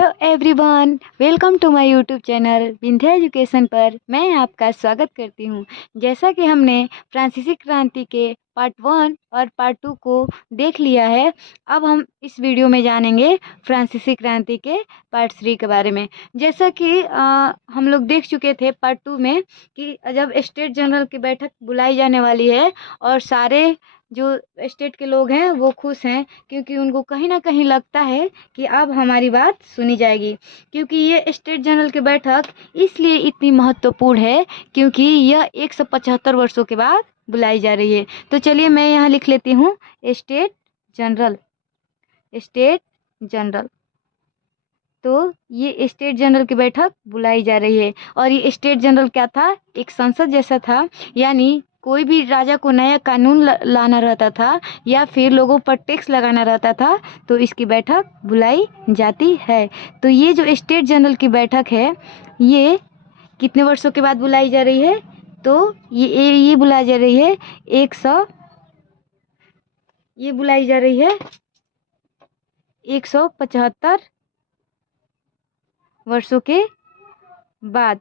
Hello everyone, welcome to my YouTube channel Vindhya education पर मैं आपका स्वागत करती हूं। जैसा कि हमने फ्रांसीसी क्रांति के पार्ट 1 और पार्ट 2 को देख लिया है, अब हम इस वीडियो में जानेंगे फ्रांसीसी क्रांति के पार्ट 3 के बारे में। जैसा कि हम लोग देख चुके थे पार्ट 2 में कि जब स्टेट जनरल की बैठक बुलाई जाने वाली है और सारे जो स्टेट के लोग हैं वो खुश हैं, क्योंकि उनको कहीं ना कहीं लगता है कि अब हमारी बात सुनी जाएगी। क्योंकि ये स्टेट जनरल की बैठक इसलिए इतनी महत्वपूर्ण है क्योंकि यह 175 वर्षों के बाद बुलाई जा रही है। तो चलिए मैं यहाँ लिख लेती हूँ स्टेट जनरल। स्टेट जनरल, तो ये स्टेट जनरल की बैठक बुलाई जा रही है। और ये स्टेट जनरल क्या था? एक संसद जैसा था, यानी कोई भी राजा को नया कानून लाना रहता था या फिर लोगों पर टैक्स लगाना रहता था तो इसकी बैठक बुलाई जाती है। तो ये जो स्टेट जनरल की बैठक है ये कितने वर्षों के बाद बुलाई जा रही है? तो ये बुलाई जा रही है 175 वर्षों के बाद।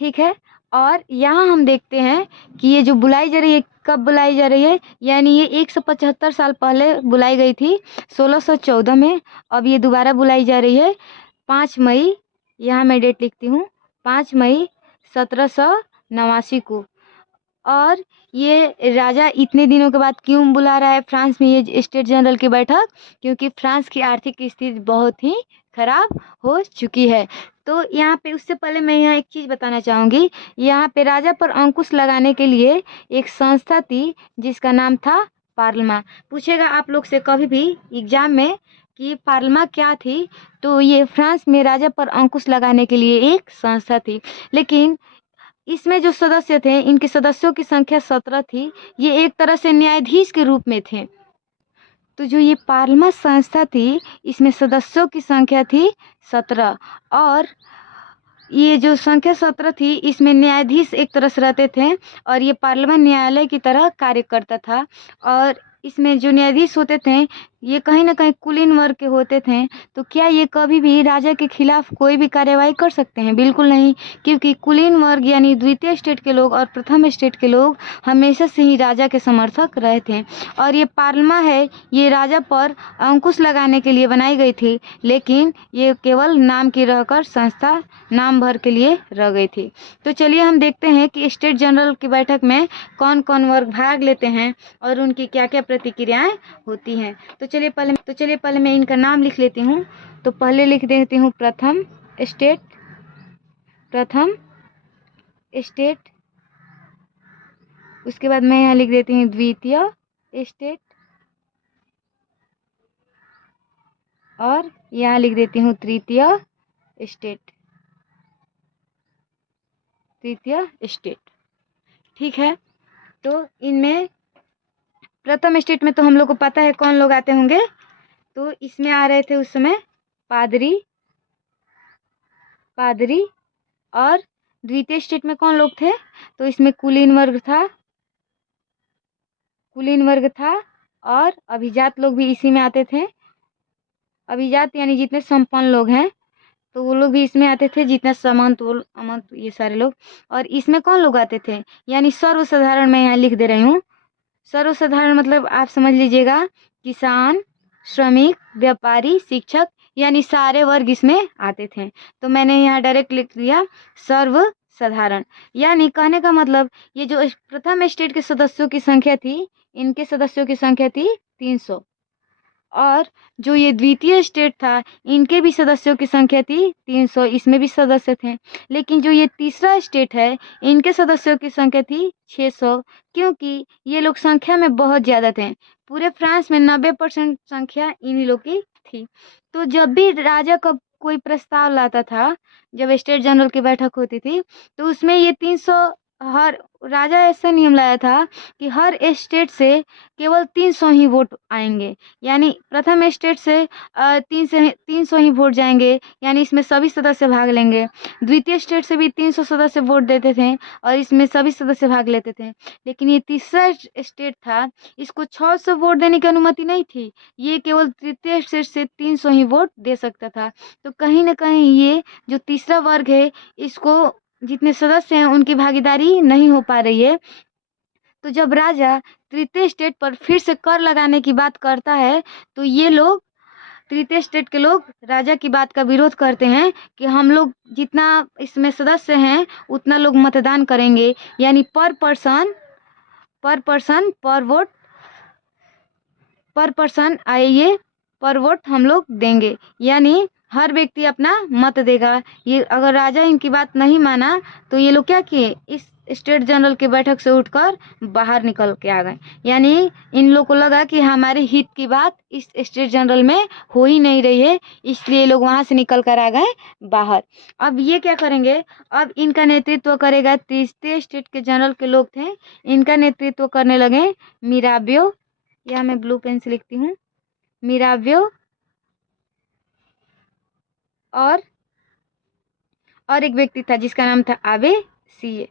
ठीक है, और यहाँ हम देखते हैं कि ये जो बुलाई जा रही है कब बुलाई जा रही है, यानी ये 175 साल पहले बुलाई गई थी 1614 में। अब ये दोबारा बुलाई जा रही है 5 मई, यहाँ मैं डेट लिखती हूँ 5 मई 1789 को। और ये राजा इतने दिनों के बाद क्यों बुला रहा है फ्रांस में ये स्टेट जनरल की बैठक? क्योंकि फ्रांस की आर्थिक स्थिति बहुत ही खराब हो चुकी है। तो यहाँ पे उससे पहले मैं यहाँ एक चीज़ बताना चाहूँगी। यहाँ पे राजा पर अंकुश लगाने के लिए एक संस्था थी जिसका नाम था पार्लमा। पूछेगा आप लोग से कभी भी एग्जाम में कि पार्लमा क्या थी, तो ये फ्रांस में राजा पर अंकुश लगाने के लिए एक संस्था थी। लेकिन इसमें जो सदस्य थे, इनके सदस्यों की संख्या 17 थी। ये एक तरह से न्यायाधीश के रूप में थे। तो जो ये पार्लमा संस्था थी इसमें सदस्यों की संख्या थी 17, और ये जो संख्या 17 थी इसमें न्यायाधीश एक तरह से रहते थे और ये पार्लियामेंट न्यायालय की तरह कार्य करता था। और इसमें जो न्यायाधीश होते थे ये कहीं ना कहीं कुलीन वर्ग के होते थे। तो क्या ये कभी भी राजा के खिलाफ कोई भी कार्यवाही कर सकते हैं? बिल्कुल नहीं, क्योंकि कुलीन वर्ग यानी द्वितीय स्टेट के लोग और प्रथम स्टेट के लोग हमेशा से ही राजा के समर्थक रहे थे। और ये पार्लमा है ये राजा पर अंकुश लगाने के लिए बनाई गई थी, लेकिन ये केवल नाम की रहकर संस्था नाम भर के लिए रह गई थी। तो चलिए हम देखते हैं कि स्टेट जनरल की बैठक में कौन कौन वर्ग भाग लेते हैं और उनकी क्या क्या प्रतिक्रियाएं होती हैं। तो चलिए पहले मैं इनका नाम लिख लेती हूँ। तो पहले लिख देती हूँ प्रथम स्टेट, उसके बाद मैं यहाँ लिख देती हूँ द्वितीय स्टेट, और यहाँ लिख देती हूँ तृतीय स्टेट। ठीक है, तो इनमें प्रथम स्टेट में तो हम लोग को पता है कौन लोग आते होंगे। तो इसमें आ रहे थे उस समय पादरी, और द्वितीय स्टेट में कौन लोग थे? तो इसमें कुलीन वर्ग था और अभिजात लोग भी इसी में आते थे। अभिजात यानी जितने संपन्न लोग हैं तो वो लोग भी इसमें आते थे, जितना सामंत अमंत ये सारे लोग। और इसमें कौन लोग आते थे? यानी सर्वसाधारण, मैं यहाँ लिख दे रही हूँ। सर्वसाधारण मतलब आप समझ लीजिएगा किसान, श्रमिक, व्यापारी, शिक्षक, यानी सारे वर्ग इसमें आते थे। तो मैंने यहाँ डायरेक्ट लिख दिया सर्वसाधारण। यानी कहने का मतलब ये जो प्रथम स्टेट के सदस्यों की संख्या थी, इनके सदस्यों की संख्या थी 300, और जो ये द्वितीय स्टेट था इनके भी सदस्यों की संख्या थी 300, इसमें भी सदस्य थे। लेकिन जो ये तीसरा स्टेट है इनके सदस्यों की संख्या थी 600, क्योंकि ये लोग संख्या में बहुत ज़्यादा थे। पूरे फ्रांस में 90% संख्या इन्हीं लोग की थी। तो जब भी राजा का कोई प्रस्ताव लाता था, जब स्टेट जनरल की बैठक होती थी, तो उसमें ये 300 हर राजा ऐसा नियम लाया था कि हर स्टेट से केवल 300 ही वोट आएंगे, यानी प्रथम स्टेट से 300 ही वोट जाएंगे, यानी इसमें सभी सदस्य भाग लेंगे। द्वितीय स्टेट से भी 300 सदस्य वोट देते थे और इसमें सभी सदस्य भाग लेते थे। लेकिन ये तीसरा स्टेट था, इसको 600 वोट देने की अनुमति नहीं थी, ये केवल तृतीय स्टेट से 300 ही वोट दे सकता था। तो कहीं ना कहीं ये जो तीसरा वर्ग है, इसको जितने सदस्य हैं उनकी भागीदारी नहीं हो पा रही है। तो जब राजा तृतीय स्टेट पर फिर से कर लगाने की बात करता है, तो ये लोग तृतीय स्टेट के लोग राजा की बात का विरोध करते हैं कि हम लोग जितना इसमें सदस्य हैं उतना लोग मतदान करेंगे, यानी पर पर्सन पर पर्सन आइए पर वोट हम लोग देंगे, यानी हर व्यक्ति अपना मत देगा। ये अगर राजा इनकी बात नहीं माना तो ये लोग क्या किए, इस स्टेट जनरल की बैठक से उठकर बाहर निकल के आ गए, यानी इन लोग को लगा कि हमारे हित की बात इस स्टेट जनरल में हो ही नहीं रही है, इसलिए लोग वहां से निकल कर आ गए बाहर। अब ये क्या करेंगे, अब इनका नेतृत्व करेगा, तीसरे स्टेट के जनरल के लोग थे, इनका नेतृत्व करने लगे मिराबियो, या मैं ब्लू पेन से लिखती हूँ, मिराबियो और एक व्यक्ति था जिसका नाम था आबे सीए।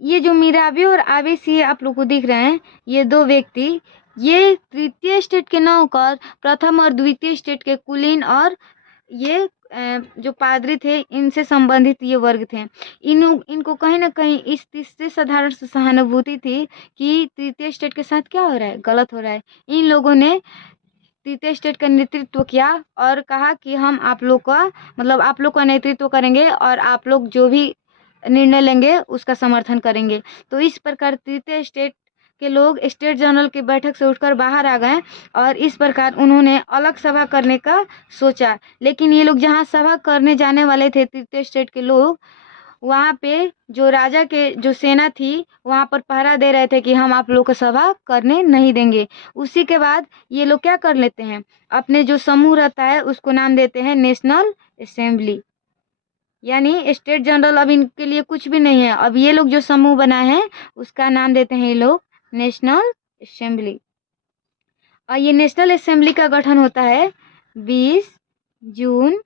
ये जो मिराबियो और आबे सीए आप लोग को दिख रहे हैं, ये दो व्यक्ति, ये तृतीय स्टेट के नौकर, प्रथम और द्वितीय स्टेट के कुलीन और ये जो पादरी थे इनसे संबंधित ये वर्ग थे। इनको कहीं ना कहीं इस तीसरे साधारण से सहानुभूति थी कि तृतीय स्टेट के साथ क्या हो रहा है, गलत हो रहा है। इन लोगों ने तृतीय स्टेट का नेतृत्व किया और कहा कि हम आप लोग का मतलब आप लोग का नेतृत्व करेंगे और आप लोग जो भी निर्णय लेंगे उसका समर्थन करेंगे। तो इस प्रकार तृतीय स्टेट के लोग स्टेट जनरल की बैठक से उठकर बाहर आ गए और इस प्रकार उन्होंने अलग सभा करने का सोचा। लेकिन ये लोग जहाँ सभा करने जाने वाले थे तृतीय स्टेट के लोग, वहाँ पे जो राजा के जो सेना थी वहाँ पर पहरा दे रहे थे कि हम आप लोग को सभा करने नहीं देंगे। उसी के बाद ये लोग क्या कर लेते हैं, अपने जो समूह रहता है उसको नाम देते हैं नेशनल असेंबली, यानी स्टेट जनरल अब इनके लिए कुछ भी नहीं है। अब ये लोग जो समूह बनाए हैं उसका नाम देते हैं ये लोग नेशनल असेंबली। और ये नेशनल असेंबली का गठन होता है 20 जून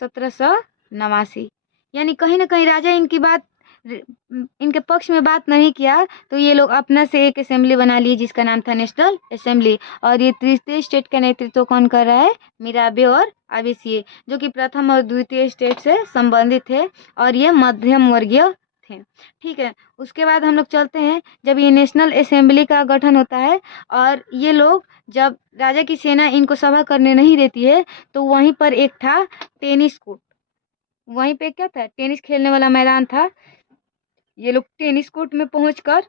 1789, यानी कहीं ना कहीं राजा इनकी बात इनके पक्ष में बात नहीं किया, तो ये लोग अपना से एक असेंबली बना लिए जिसका नाम था नेशनल असेंबली। और ये तृतीय स्टेट का नेतृत्व कौन कर रहा है, मिराबे और आबेसीए, जो कि प्रथम और द्वितीय स्टेट से संबंधित थे और ये मध्यम वर्गीय थे। ठीक है, उसके बाद हम लोग चलते हैं, जब ये नेशनल असेंबली का गठन होता है और ये लोग जब राजा की सेना इनको सभा करने नहीं देती है, तो वहीं पर एक था टेनिस कोर्ट, वहीं पे क्या था, टेनिस खेलने वाला मैदान था। ये लोग टेनिस कोर्ट में पहुंचकर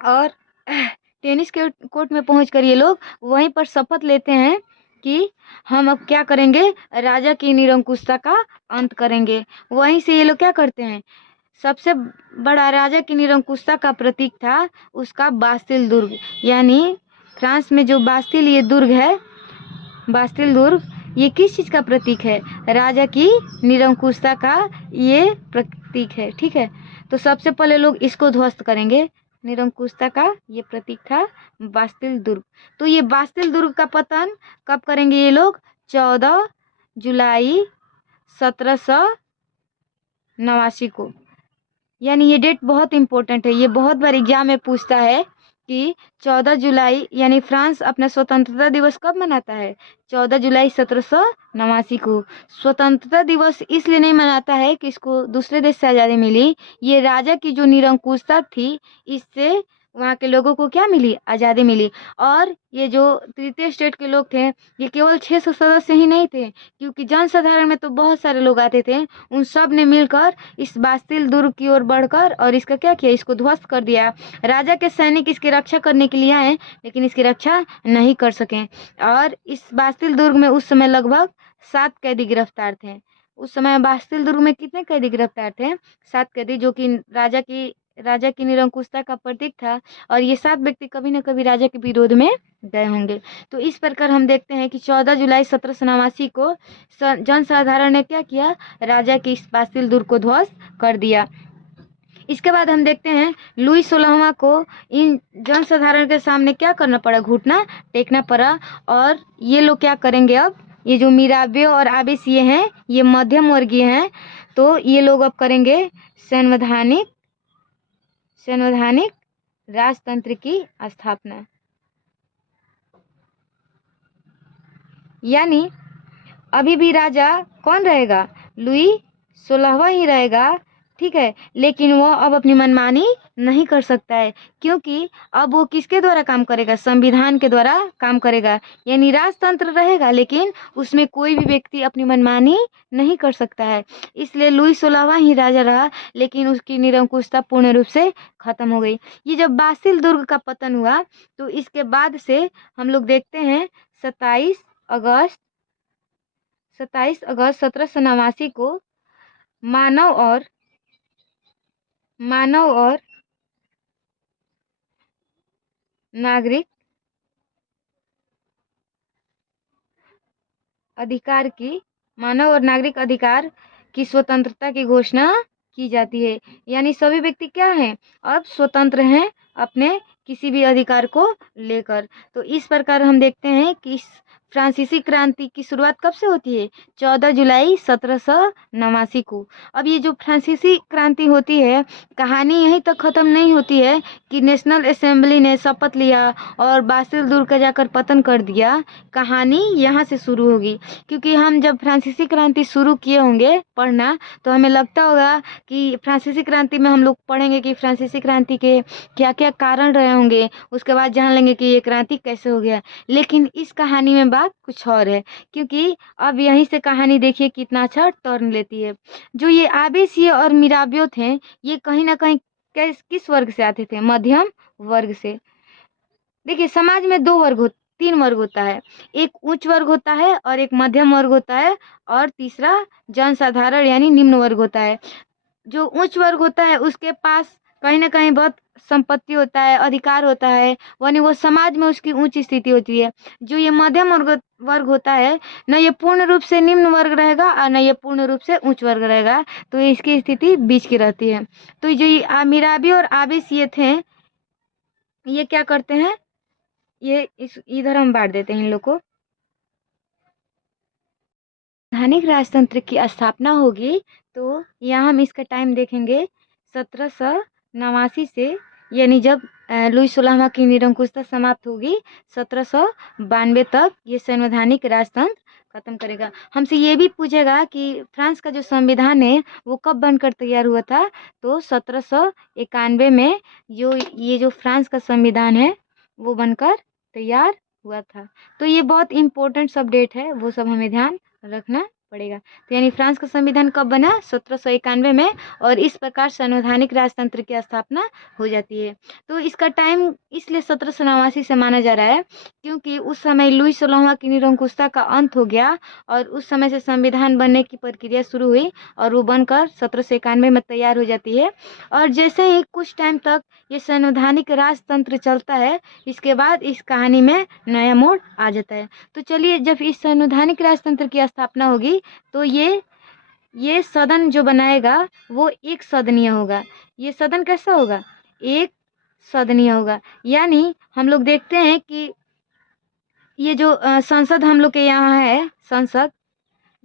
और टेनिस के कोर्ट में पहुंचकर ये लोग वहीं पर शपथ लेते हैं कि हम अब क्या करेंगे, राजा की निरंकुशता का अंत करेंगे। वहीं से ये लोग क्या करते हैं, सबसे बड़ा राजा की निरंकुशता का प्रतीक था उसका बास्तिल दुर्ग, यानी फ्रांस में जो बास्तिल ये दुर्ग है, बास्तिल दुर्ग, ये किस चीज़ का प्रतीक है, राजा की निरंकुशता का ये प्रतीक है। ठीक है, तो सबसे पहले लोग इसको ध्वस्त करेंगे, निरंकुशता का ये प्रतीक था बास्तिल दुर्ग। तो ये बास्तिल दुर्ग का पतन कब करेंगे ये लोग, 14 जुलाई 1789 को, यानी ये डेट बहुत इंपॉर्टेंट है, ये बहुत बार एग्जाम में पूछता है कि 14 जुलाई, यानी फ्रांस अपना स्वतंत्रता दिवस कब मनाता है, 14 जुलाई 1789 को। स्वतंत्रता दिवस इसलिए नहीं मनाता है कि इसको दूसरे देश से आज़ादी मिली, ये राजा की जो निरंकुशता थी इससे वहाँ के लोगों को क्या मिली, आज़ादी मिली। और ये जो तृतीय स्टेट के लोग थे ये केवल 600 सदस्य ही नहीं थे, क्योंकि जनसाधारण में तो बहुत सारे लोग आते थे, उन सब ने मिलकर इस बास्तिल दुर्ग की ओर बढ़कर और इसका क्या किया, इसको ध्वस्त कर दिया। राजा के सैनिक इसकी रक्षा करने के लिए आए लेकिन इसकी रक्षा नहीं कर सके। और इस बास्तिल दुर्ग में उस समय लगभग 7 कैदी गिरफ्तार थे। उस समय बास्तिल दुर्ग में कितने कैदी गिरफ्तार थे, 7 कैदी, जो कि राजा की राजा की निरंकुशता का प्रतीक था और ये 7 व्यक्ति कभी न कभी राजा के विरोध में गए होंगे। तो इस प्रकार हम देखते हैं कि 14 जुलाई 1789 को जनसाधारण ने क्या किया, राजा के इस बास्तिल दुर्ग को ध्वस्त कर दिया। इसके बाद हम देखते हैं लुई 16वां को इन जनसाधारण के सामने क्या करना पड़ा, घुटना टेकना पड़ा। और ये लोग क्या करेंगे, अब ये जो मिराबियो और आबेसिये हैं ये मध्यम वर्गीय हैं, तो ये लोग अब करेंगे संवैधानिक राजतंत्र की स्थापना। यानी अभी भी राजा कौन रहेगा, लुई 16वां ही रहेगा, ठीक है, लेकिन वो अब अपनी मनमानी नहीं कर सकता है, क्योंकि अब वो किसके द्वारा काम करेगा, संविधान के द्वारा काम करेगा। यानी राजतंत्र रहेगा लेकिन उसमें कोई भी व्यक्ति अपनी मनमानी नहीं कर सकता है। इसलिए लुई 16वां ही राजा रहा, लेकिन उसकी निरंकुशता पूर्ण रूप से खत्म हो गई। ये जब बास्तिल दुर्ग का पतन हुआ तो इसके बाद से हम लोग देखते हैं 27 अगस्त 1789 को मानव और नागरिक अधिकार की स्वतंत्रता की घोषणा की जाती है। यानी सभी व्यक्ति क्या हैं, अब स्वतंत्र हैं अपने किसी भी अधिकार को लेकर। तो इस प्रकार हम देखते हैं कि फ्रांसीसी क्रांति की शुरुआत कब से होती है, 14 जुलाई 1789 को। अब ये जो फ्रांसीसी क्रांति होती है, कहानी यहीं तक ख़त्म नहीं होती है कि नेशनल असेंबली ने शपथ लिया और बास्तिल दुर्ग का जाकर पतन कर दिया। कहानी यहाँ से शुरू होगी, क्योंकि हम जब फ्रांसीसी क्रांति शुरू किए होंगे पढ़ना तो हमें लगता होगा कि फ्रांसीसी क्रांति में हम लोग पढ़ेंगे कि फ्रांसीसी क्रांति के क्या क्या कारण रहे होंगे, उसके बाद जान लेंगे कि ये क्रांति कैसे हो गया। लेकिन इस कहानी में बात कुछ और है, क्योंकि अब यहीं से कहानी देखिए कितना अच्छा टर्न लेती है। जो ये आबेसिये और मिराबियो थे ये कहीं ना कहीं किस वर्ग से आते थे, मध्यम वर्ग से। देखिए समाज में तीन वर्ग होता है, एक उच्च वर्ग होता है और एक मध्यम वर्ग होता है और तीसरा जनसाधारण यानी निम्न वर्ग होता है। जो उच्च वर्ग होता है उसके पास कहीं ना कहीं बहुत संपत्ति होता है, अधिकार होता है, यानी वो समाज में उसकी ऊंच स्थिति होती है। जो ये मध्यम वर्ग होता है, न ये पूर्ण रूप से निम्न वर्ग रहेगा और न ये पूर्ण रूप से उच्च वर्ग रहेगा, तो इसकी स्थिति बीच की रहती है। तो जो ये मिराबी और आबेसिये थे ये क्या करते हैं, ये इधर हम बांट देते हैं इन लोग को। संवैधानिक राजतंत्र की स्थापना होगी तो यहाँ हम इसका टाइम देखेंगे 1789 से, यानी जब लुई 16वां की निरंकुशता समाप्त होगी 1792 तक ये संवैधानिक राजतंत्र खत्म करेगा। हमसे ये भी पूछेगा कि फ्रांस का जो संविधान है वो कब बनकर तैयार हुआ था, तो 1791 में ये जो फ्रांस का संविधान है वो बनकर तैयार हुआ था। तो ये बहुत इम्पोर्टेंट सब डेट है, वो सब हमें ध्यान रखना पड़ेगा। तो यानी फ्रांस का संविधान कब बना, 1791 में, और इस प्रकार संवैधानिक राजतंत्र की स्थापना हो जाती है। तो इसका टाइम इसलिए 1789 से माना जा रहा है क्योंकि उस समय लुई 16वां की निरंकुशता का अंत हो गया और उस समय से संविधान बनने की प्रक्रिया शुरू हुई और वो बनकर 1791 में तैयार हो जाती है। और जैसे ही कुछ टाइम तक ये संवैधानिक राजतंत्र चलता है, इसके बाद इस कहानी में नया मोड़ आ जाता है। तो चलिए, जब इस संवैधानिक राजतंत्र की स्थापना होगी तो ये सदन जो बनाएगा वो एक सदनीय होगा। ये सदन कैसा होगा, एक सदनीय होगा। यानी हम लोग देखते हैं कि ये जो संसद हम लोग के यहाँ है, संसद,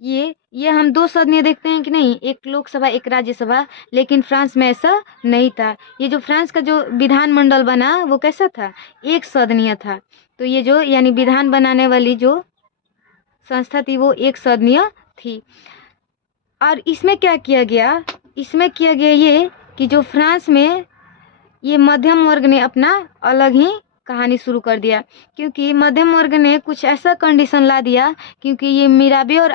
ये हम दो सदनीय देखते हैं कि नहीं, एक लोकसभा एक राज्यसभा, लेकिन फ्रांस में ऐसा नहीं था। ये जो फ्रांस का जो विधानमंडल बना वो कैसा था, एक सदनीय था। तो ये जो यानी विधान बनाने वाली जो संस्था थी वो एक सदनीय थी। और इसमें क्या किया गया, ये कि जो फ्रांस में ये मध्यम वर्ग ने अपना अलग ही कहानी शुरू कर दिया, क्योंकि मध्यम वर्ग ने कुछ ऐसा कंडीशन ला दिया, क्योंकि ये मिराबे और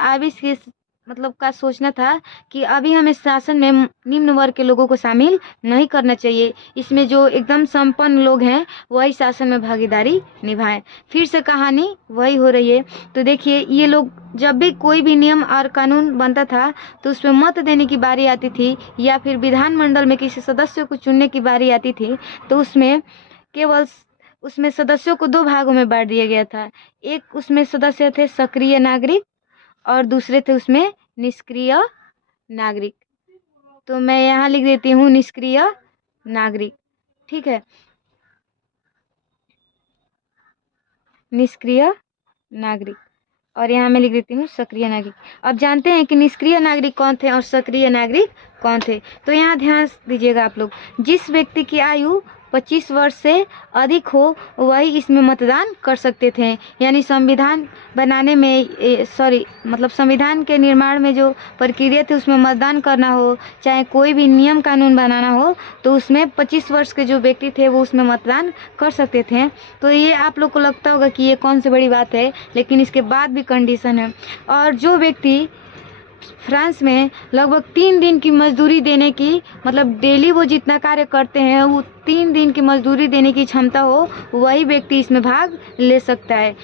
मतलब का सोचना था कि अभी हमें शासन में निम्न वर्ग के लोगों को शामिल नहीं करना चाहिए, इसमें जो एकदम संपन्न लोग हैं वही शासन में भागीदारी निभाएं। फिर से कहानी वही हो रही है। तो देखिए, ये लोग जब भी कोई भी नियम और कानून बनता था तो उसमें मत देने की बारी आती थी या फिर विधानमंडल में किसी सदस्य को चुनने की बारी आती थी, तो उसमें केवल उसमें सदस्यों को दो भागों में बांट दिया गया था। एक उसमें सदस्य थे सक्रिय नागरिक और दूसरे थे उसमें निष्क्रिय नागरिक। तो मैं यहाँ लिख देती हूँ निष्क्रिय नागरिक, ठीक है, निष्क्रिय नागरिक। और यहाँ मैं लिख देती हूँ सक्रिय नागरिक। अब जानते हैं कि निष्क्रिय नागरिक कौन थे और सक्रिय नागरिक कौन थे। तो यहाँ ध्यान दीजिएगा आप लोग, जिस व्यक्ति की आयु 25 वर्ष से अधिक हो वही इसमें मतदान कर सकते थे। यानी संविधान बनाने में मतलब संविधान के निर्माण में जो प्रक्रिया थी उसमें मतदान करना हो, चाहे कोई भी नियम कानून बनाना हो, तो उसमें 25 वर्ष के जो व्यक्ति थे वो उसमें मतदान कर सकते थे। तो ये आप लोग को लगता होगा कि ये कौन सी बड़ी बात है, लेकिन इसके बाद भी कंडीशन है। और जो व्यक्ति फ्रांस में लगभग 3 दिन की मजदूरी देने की, मतलब डेली वो जितना कार्य करते हैं वो 3 दिन की मजदूरी देने की क्षमता हो, वही व्यक्ति इसमें भाग ले सकता है।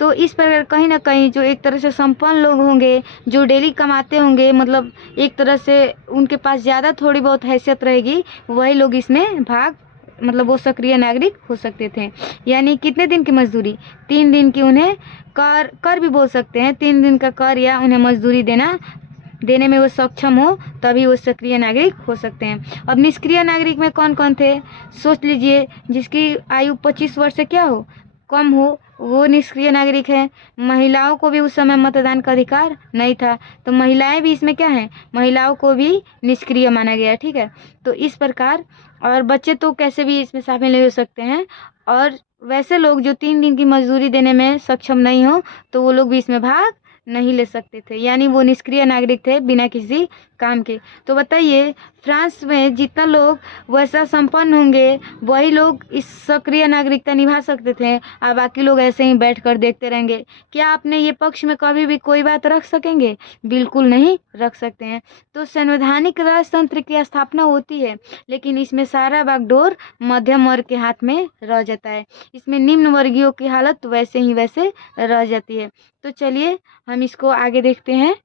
तो इस प्रकार कहीं ना कहीं जो एक तरह से संपन्न लोग होंगे, जो डेली कमाते होंगे, मतलब एक तरह से उनके पास ज़्यादा थोड़ी बहुत हैसियत रहेगी, वही लोग इसमें भाग, मतलब वो सक्रिय नागरिक हो सकते थे। यानी कितने दिन की मजदूरी? 3 दिन की उन्हें कर भी बोल सकते हैं, 3 दिन का कर या उन्हें मजदूरी देने में वो सक्षम हो, तभी वो सक्रिय नागरिक हो सकते हैं। अब निष्क्रिय नागरिक में कौन कौन थे? सोच लीजिए, जिसकी आयु 25 वर्ष से क्या हो, कम हो, वो निष्क्रिय नागरिक है। महिलाओं को भी उस समय मतदान का अधिकार नहीं था, तो महिलाएं भी इसमें क्या हैं, महिलाओं को भी निष्क्रिय माना गया, ठीक है। तो इस प्रकार, और बच्चे तो कैसे भी इसमें शामिल नहीं हो सकते हैं। और वैसे लोग जो 3 दिन की मजदूरी देने में सक्षम नहीं हो, तो वो लोग भी इसमें भाग नहीं ले सकते थे, यानी वो निष्क्रिय नागरिक थे बिना किसी काम के। तो बताइए, फ्रांस में जितना लोग वैसा संपन्न होंगे वही लोग इस सक्रिय नागरिकता निभा सकते थे, और बाकी लोग ऐसे ही बैठकर देखते रहेंगे। क्या आपने ये पक्ष में कभी भी कोई बात रख सकेंगे? बिल्कुल नहीं रख सकते हैं। तो संवैधानिक राजतंत्र की स्थापना होती है, लेकिन इसमें सारा बागडोर मध्यम वर्ग के हाथ में रह जाता है। इसमें निम्न वर्गीयों की हालत वैसे ही वैसे रह जाती है। तो चलिए हम इसको आगे देखते हैं।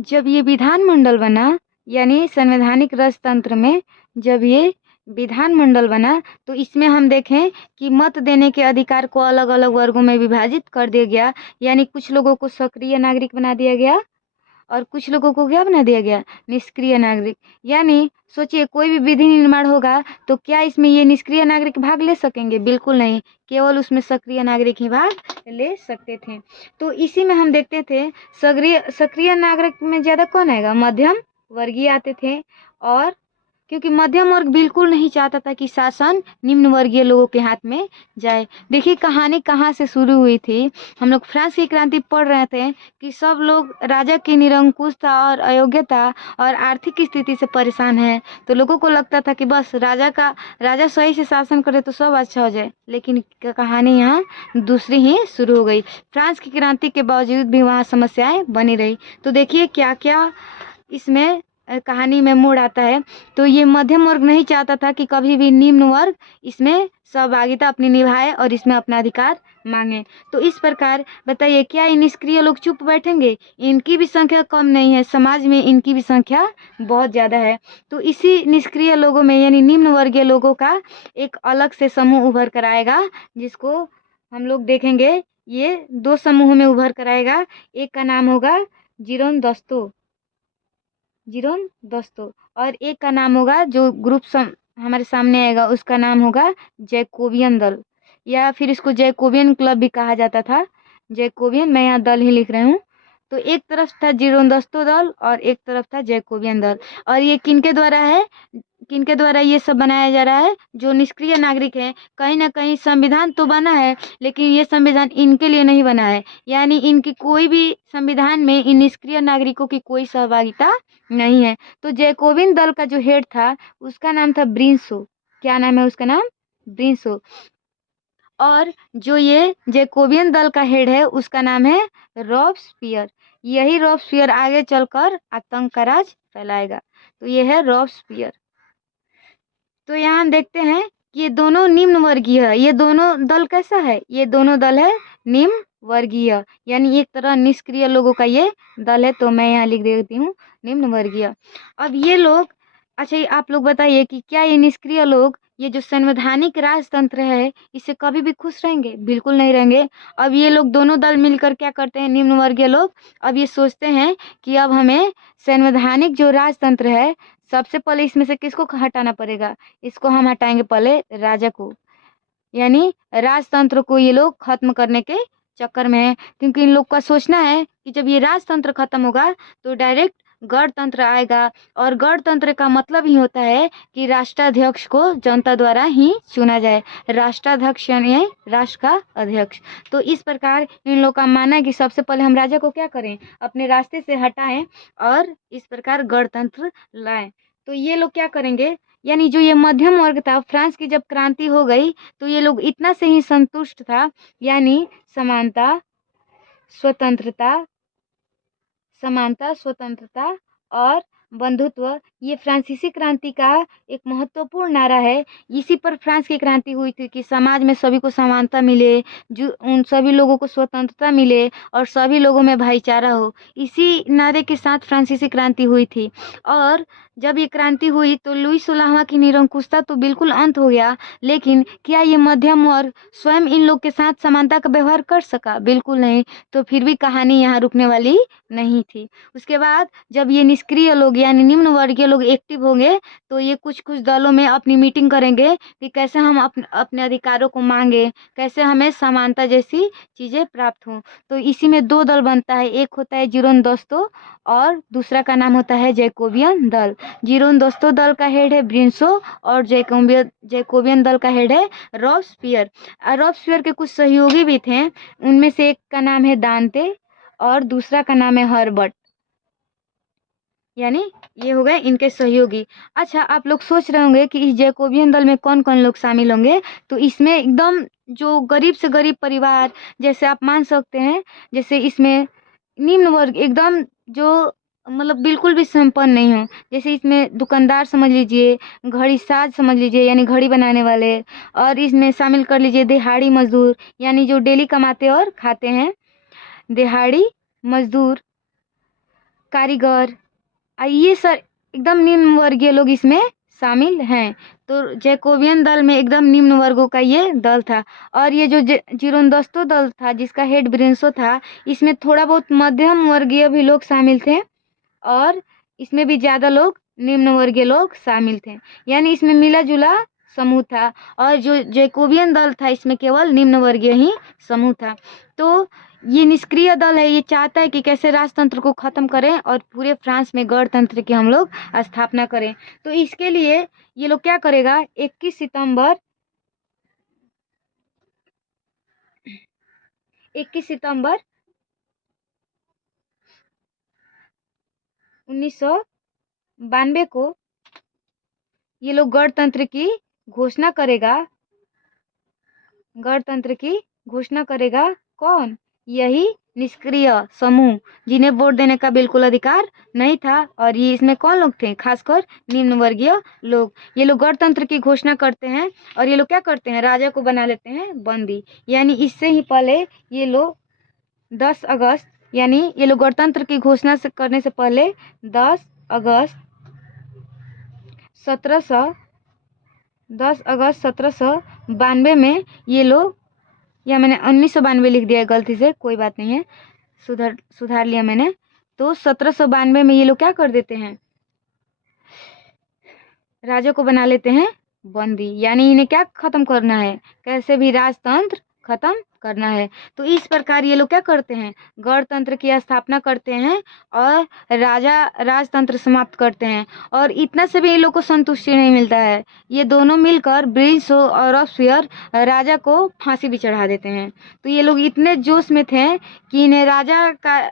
जब ये विधानमंडल बना, यानी संवैधानिक राजतंत्र में जब ये विधानमंडल बना, तो इसमें हम देखें कि मत देने के अधिकार को अलग अलग वर्गों में विभाजित कर दिया गया। यानी कुछ लोगों को सक्रिय नागरिक बना दिया गया और कुछ लोगों को क्या बना दिया गया, निष्क्रिय नागरिक। यानी सोचिए, कोई भी विधि निर्माण होगा तो क्या इसमें ये निष्क्रिय नागरिक भाग ले सकेंगे? बिल्कुल नहीं, केवल उसमें सक्रिय नागरिक ही भाग ले सकते थे। तो इसी में हम देखते थे सक्रिय नागरिक में ज़्यादा कौन आएगा, मध्यम वर्गीय आते थे। और क्योंकि मध्यम वर्ग बिल्कुल नहीं चाहता था कि शासन निम्न वर्गीय लोगों के हाथ में जाए। देखिए कहानी कहाँ से शुरू हुई थी। हम लोग फ्रांस की क्रांति पढ़ रहे थे कि सब लोग राजा की निरंकुशता और अयोग्यता और आर्थिक स्थिति से परेशान हैं, तो लोगों को लगता था कि बस राजा सही से शासन करे तो सब अच्छा हो जाए। लेकिन कहानी यहाँ दूसरी ही शुरू हो गई। फ्रांस की क्रांति के बावजूद भी वहाँ समस्याएं बनी रही। तो देखिए क्या क्या इसमें कहानी में मोड़ आता है। तो ये मध्यम वर्ग नहीं चाहता था कि कभी भी निम्न वर्ग इसमें सहभागिता अपनी निभाए और इसमें अपना अधिकार मांगे। तो इस प्रकार बताइए, क्या ये निष्क्रिय लोग चुप बैठेंगे? इनकी भी संख्या कम नहीं है, समाज में इनकी भी संख्या बहुत ज़्यादा है। तो इसी निष्क्रिय लोगों में, यानी निम्न वर्गीय लोगों का एक अलग से समूह उभर कर आएगा, जिसको हम लोग देखेंगे। ये 2 समूह में उभर कर आएगा। एक का नाम होगा जीरोन दस्तों और एक का नाम होगा, जो ग्रुप हमारे सामने आएगा, उसका नाम होगा जैकोबियन दल, या फिर इसको जैकोबियन क्लब भी कहा जाता था। जैकोबियन, मैं यहाँ दल ही लिख रही हूँ। तो एक तरफ था जीरोन दस्तों दल और एक तरफ था जैकोबियन दल। और ये किनके द्वारा है, किनके द्वारा ये सब बनाया जा रहा है? जो निष्क्रिय नागरिक हैं। कहीं ना कहीं संविधान तो बना है, लेकिन ये संविधान इनके लिए नहीं बना है। यानी इनकी कोई भी संविधान में इन निष्क्रिय नागरिकों की कोई सहभागिता नहीं है। तो जैकोबिन दल का जो हेड था उसका नाम था ब्रिंसो। क्या नाम है उसका नाम? ब्रिंसो। और जो ये जैकोबियन दल का हेड है उसका नाम है रॉबस्पियर। यही रॉबस्पियर आगे चलकर आतंक का राज फैलाएगा। तो ये है रॉबस्पियर। तो यहाँ हम देखते हैं कि ये दोनों निम्न वर्गीय है। ये दोनों दल कैसा है? ये दोनों दल है निम्न वर्गीय, यानी एक तरह निष्क्रिय लोगों का ये दल है। तो मैं यहाँ लिख देती हूँ निम्न वर्गीय। अब ये लोग, अच्छा ये आप लोग बताइए कि क्या ये निष्क्रिय लोग, ये जो संवैधानिक राजतंत्र है, इससे कभी भी खुश रहेंगे? बिल्कुल नहीं रहेंगे। अब ये लोग दोनों दल मिलकर क्या करते हैं, निम्न वर्गीय लोग, अब ये सोचते हैं कि अब हमें संवैधानिक जो राजतंत्र है, सबसे पहले इसमें से किसको हटाना पड़ेगा? इसको हम हटाएंगे पहले राजा को, यानी राजतंत्र को ये लोग खत्म करने के चक्कर में है। क्योंकि इन लोग का सोचना है कि जब ये राजतंत्र खत्म होगा तो डायरेक्ट गणतंत्र आएगा, और गणतंत्र का मतलब ही होता है कि राष्ट्राध्यक्ष को जनता द्वारा ही चुना जाए। राष्ट्राध्यक्ष यानी राष्ट्र का अध्यक्ष। तो इस प्रकार इन लोग का मानना है कि सबसे पहले हम राजा को क्या करें, अपने रास्ते से हटाएं और इस प्रकार गणतंत्र लाएं। तो ये लोग क्या करेंगे, यानी जो ये मध्यम वर्ग था, फ्रांस की जब क्रांति हो गई तो ये लोग इतना से ही संतुष्ट था, यानी समानता, स्वतंत्रता, समानता, स्वतंत्रता और बंधुत्व, ये फ्रांसीसी क्रांति का एक महत्वपूर्ण नारा है। इसी पर फ्रांस की क्रांति हुई थी कि समाज में सभी को समानता मिले, जो उन सभी लोगों को स्वतंत्रता मिले और सभी लोगों में भाईचारा हो। इसी नारे के साथ फ्रांसीसी क्रांति हुई थी। और जब ये क्रांति हुई तो लुई 16वां की निरंकुशता तो बिल्कुल अंत हो गया, लेकिन क्या ये मध्यम वर्ग स्वयं इन लोग के साथ समानता का व्यवहार कर सका? बिल्कुल नहीं। तो फिर भी कहानी यहाँ रुकने वाली नहीं थी। उसके बाद जब ये निष्क्रिय लोग यानी निम्न वर्गीय लोग एक्टिव होंगे तो ये कुछ कुछ दलों में अपनी मीटिंग करेंगे कि कैसे हम अपने अधिकारों को मांगे, कैसे हमें समानता जैसी चीज़ें प्राप्त हों। तो इसी में दो दल बनता है, एक होता है जीरोनदोस्तों और दूसरा का नाम होता है जैकोबियन दल। जीरोनदोस्तों दल का हेड है ब्रिंसो और जैकोबियन दल का हेड है रॉबस्पियर। रॉबस्पियर के कुछ सहयोगी भी थे, उनमें से एक का नाम है दांते और दूसरा का नाम है हर्बर्ट, यानी ये हो गए इनके सहयोगी। अच्छा, आप लोग सोच रहे होंगे कि इस जैकोबियन दल में कौन कौन लोग शामिल होंगे। तो इसमें एकदम जो गरीब से गरीब परिवार, जैसे आप मान सकते हैं, जैसे इसमें निम्न वर्ग एकदम जो मतलब बिल्कुल भी संपन्न नहीं हो, जैसे इसमें दुकानदार समझ लीजिए, घड़ी साज समझ लीजिए यानी घड़ी बनाने वाले, और इसमें शामिल कर लीजिए दिहाड़ी मजदूर यानी जो डेली कमाते और खाते हैं, दिहाड़ी मजदूर, कारीगर, ये सर एकदम निम्न वर्गीय लोग इसमें शामिल हैं। तो जैकोबियन दल में एकदम निम्न वर्गों का ये दल था। और ये जो जीरोनदोस्तों दल था जिसका हेड ब्रिंसो था, इसमें थोड़ा बहुत मध्यम वर्गीय भी लोग शामिल थे और इसमें भी ज़्यादा लोग निम्न वर्गीय लोग शामिल थे, यानी इसमें मिला जुला समूह था। और जो जैकोबियन दल था इसमें केवल निम्न वर्गीय ही समूह था। तो ये निष्क्रिय दल है, ये चाहता है कि कैसे राजतंत्र को खत्म करें और पूरे फ्रांस में गणतंत्र की हम लोग स्थापना करें। तो इसके लिए ये लोग क्या करेगा, 21 सितंबर 1992 को ये लोग गणतंत्र की घोषणा करेगा। गणतंत्र की घोषणा करेगा कौन? यही निष्क्रिय समूह जिन्हें वोट देने का बिल्कुल अधिकार नहीं था। और ये इसमें कौन लोग थे? खासकर निम्न वर्गीय लोग। ये लोग गणतंत्र की घोषणा करते हैं और ये लोग क्या करते हैं, राजा को बना लेते हैं बंदी। यानी इससे ही पहले ये लोग 10 अगस्त, यानी ये लोग गणतंत्र की घोषणा से करने से पहले 10 अगस्त 1792 में ये लोग, या मैंने 1992 लिख दिया है गलती से, कोई बात नहीं है, सुधार लिया मैंने। तो 1792 में ये लोग क्या कर देते हैं, राजा को बना लेते हैं बंदी। यानी इन्हें क्या खत्म करना है, कैसे भी राजतंत्र खत्म करना है। तो इस प्रकार ये लोग क्या करते हैं, गणतंत्र की स्थापना करते हैं और राजतंत्र समाप्त करते हैं। और इतना से भी इन लोग को संतुष्टि नहीं मिलता है, ये दोनों मिलकर ब्रिंसो और रॉबस्पियर राजा को फांसी भी चढ़ा देते हैं। तो ये लोग इतने जोश में थे कि इन्हें राजा का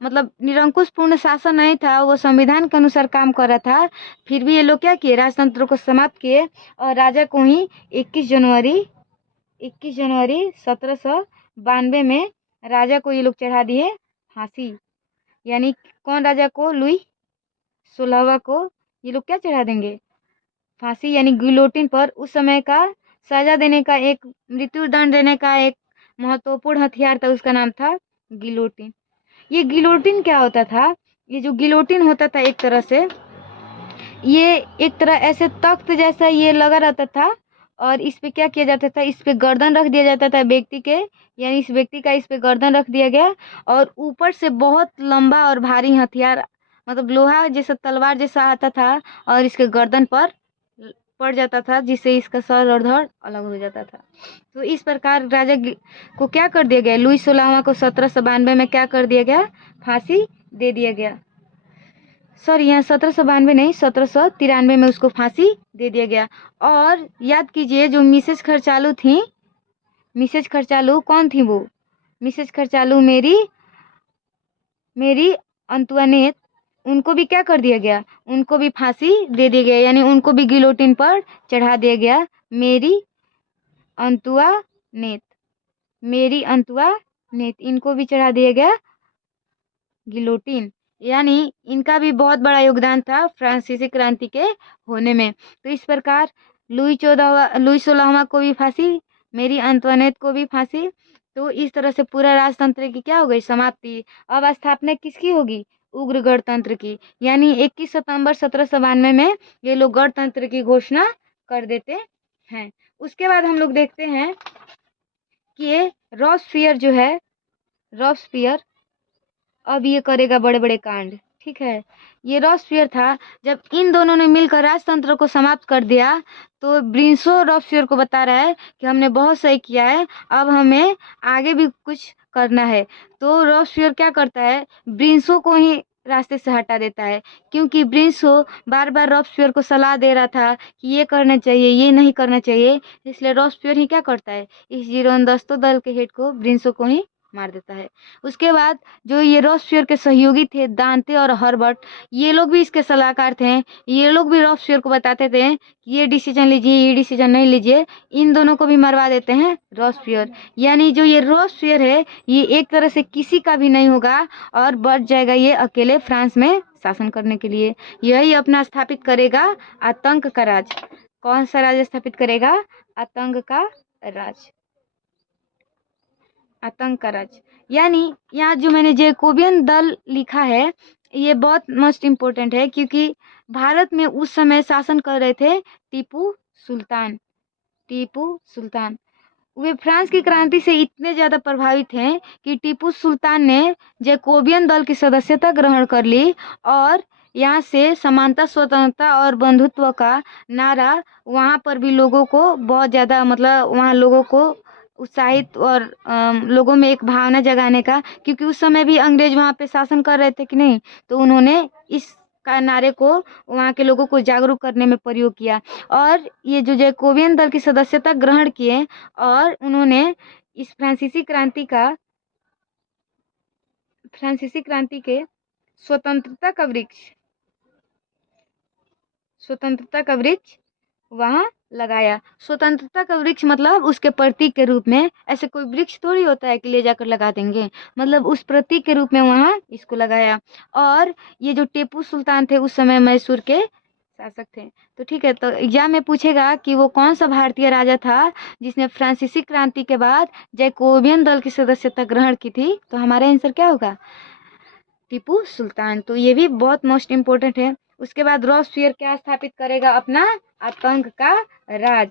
मतलब निरंकुश पूर्ण शासन नहीं था, वो संविधान के अनुसार काम कर रहा था। फिर भी ये लोग क्या किए, राजतंत्र को समाप्त किए और राजा को ही 21 जनवरी 21 जनवरी 1792 में राजा को ये लोग चढ़ा दिए फांसी। यानी कौन राजा को? लुई 16वां को ये लोग क्या चढ़ा देंगे? फांसी, यानी गिलोटिन पर। उस समय का सजा देने का, एक मृत्यु दंड देने का एक महत्वपूर्ण हथियार था, उसका नाम था गिलोटिन। ये गिलोटिन क्या होता था? ये जो गिलोटिन होता था एक तरह से, ये एक तरह ऐसे तख्त जैसा ये लगा रहता था और इस पे क्या किया जाता था? इस पे गर्दन रख दिया जाता था व्यक्ति के, यानी इस व्यक्ति का इस पे गर्दन रख दिया गया और ऊपर से बहुत लंबा और भारी हथियार, मतलब लोहा जैसा तलवार जैसा आता था और इसके गर्दन पर पड़ जाता था, जिससे इसका सर और धड़ अलग हो जाता था। तो इस प्रकार राजा को क्या कर दिया गया? लुई 16वां को 1792 में क्या कर दिया गया? फांसी दे दिया गया। सॉरी, यहाँ 1792 नहीं, 1793 में उसको फांसी दे दिया गया। और याद कीजिए, जो मिसेस खर्चालू थी, मिसेस खर्चालू कौन थी? वो मिसेस खर्चालू मेरी अंतुआनेत, उनको भी क्या कर दिया गया? उनको भी फांसी दे दिया गया, यानी उनको भी गिलोटिन पर चढ़ा दिया गया। मेरी अंतुआनेत, मेरी अंतुआनेत, इनको भी चढ़ा दिया गया गिलोटिन। यानी इनका भी बहुत बड़ा योगदान था फ्रांसीसी क्रांति के होने में। तो इस प्रकार लुई 16वां को भी फांसी, मेरी अंतुआनेत को भी फांसी। तो इस तरह से पूरा राजतंत्र की क्या हो गई? समाप्ति। अब स्थापना किसकी होगी? उग्र गणतंत्र की। यानी 21 सितंबर 1792 में ये लोग गणतंत्र की घोषणा कर देते हैं। उसके बाद हम लोग देखते हैं कि ये रॉबस्पियर जो है, रॉबस्पियर अब ये करेगा बड़े बड़े कांड। ठीक है, ये रॉबस्पियर था। जब इन दोनों ने मिलकर राजतंत्र को समाप्त कर दिया तो ब्रिंसो रॉबस्पियर को बता रहा है कि हमने बहुत सही किया है, अब हमें आगे भी कुछ करना है। तो रॉबस्पियर क्या करता है? ब्रिंसो को ही रास्ते से हटा देता है, क्योंकि ब्रिंसो बार बार रॉबस्पियर को सलाह दे रहा था कि ये करना चाहिए, ये नहीं करना चाहिए। इसलिए रॉबस्पियर ही क्या करता है? इस जीरोनदस्तो दल के हेड को, ब्रिंसो को ही मार देता है। उसके बाद जो ये रॉबस्पियर के सहयोगी थे, दांते और हर्बर्ट, ये लोग भी इसके सलाहकार थे। ये लोग भी रॉबस्पियर को बताते थे कि ये डिसीजन लीजिए, ये डिसीजन नहीं लीजिए। इन दोनों को भी मरवा देते हैं रॉबस्पियर। यानी जो ये रॉबस्पियर है, ये एक तरह से किसी का भी नहीं होगा और बढ़ जाएगा ये अकेले फ्रांस में शासन करने के लिए। यही अपना स्थापित करेगा आतंक का राज। कौन सा राज स्थापित करेगा? आतंक का राज, आतंक का राज। यानी यहाँ जो मैंने जैकोबियन दल लिखा है, ये बहुत मोस्ट इम्पोर्टेंट है, क्योंकि भारत में उस समय शासन कर रहे थे टीपू सुल्तान। टीपू सुल्तान वे फ्रांस की क्रांति से इतने ज़्यादा प्रभावित हैं कि टीपू सुल्तान ने जैकोबियन दल की सदस्यता ग्रहण कर ली और यहाँ से समानता, स्वतंत्रता और बंधुत्व का नारा वहाँ पर भी लोगों को बहुत ज़्यादा, मतलब वहाँ लोगों को उत्साहित और लोगों में एक भावना जगाने का, क्योंकि उस समय भी अंग्रेज वहाँ पे शासन कर रहे थे कि नहीं, तो उन्होंने इस का नारे को वहाँ के लोगों को जागरूक करने में प्रयोग किया। और ये जो जैकोबियन दल की सदस्यता ग्रहण किए और उन्होंने इस फ्रांसीसी क्रांति के स्वतंत्रता का वृक्ष वहाँ लगाया। स्वतंत्रता का वृक्ष मतलब उसके प्रतीक के रूप में। ऐसे कोई वृक्ष थोड़ी होता है कि ले जाकर लगा देंगे, मतलब उस प्रतीक के रूप में वहाँ इसको लगाया। और ये जो टीपू सुल्तान थे उस समय मैसूर के शासक थे। तो ठीक है, तो एग्जाम में पूछेगा कि वो कौन सा भारतीय राजा था जिसने फ्रांसीसी क्रांति के बाद जैकोबियन दल की सदस्यता ग्रहण की थी, तो हमारा आंसर क्या होगा? टीपू सुल्तान। तो ये भी बहुत मोस्ट इम्पोर्टेंट है। उसके बाद रॉबस्पियर क्या स्थापित करेगा? अपना आतंक का राज।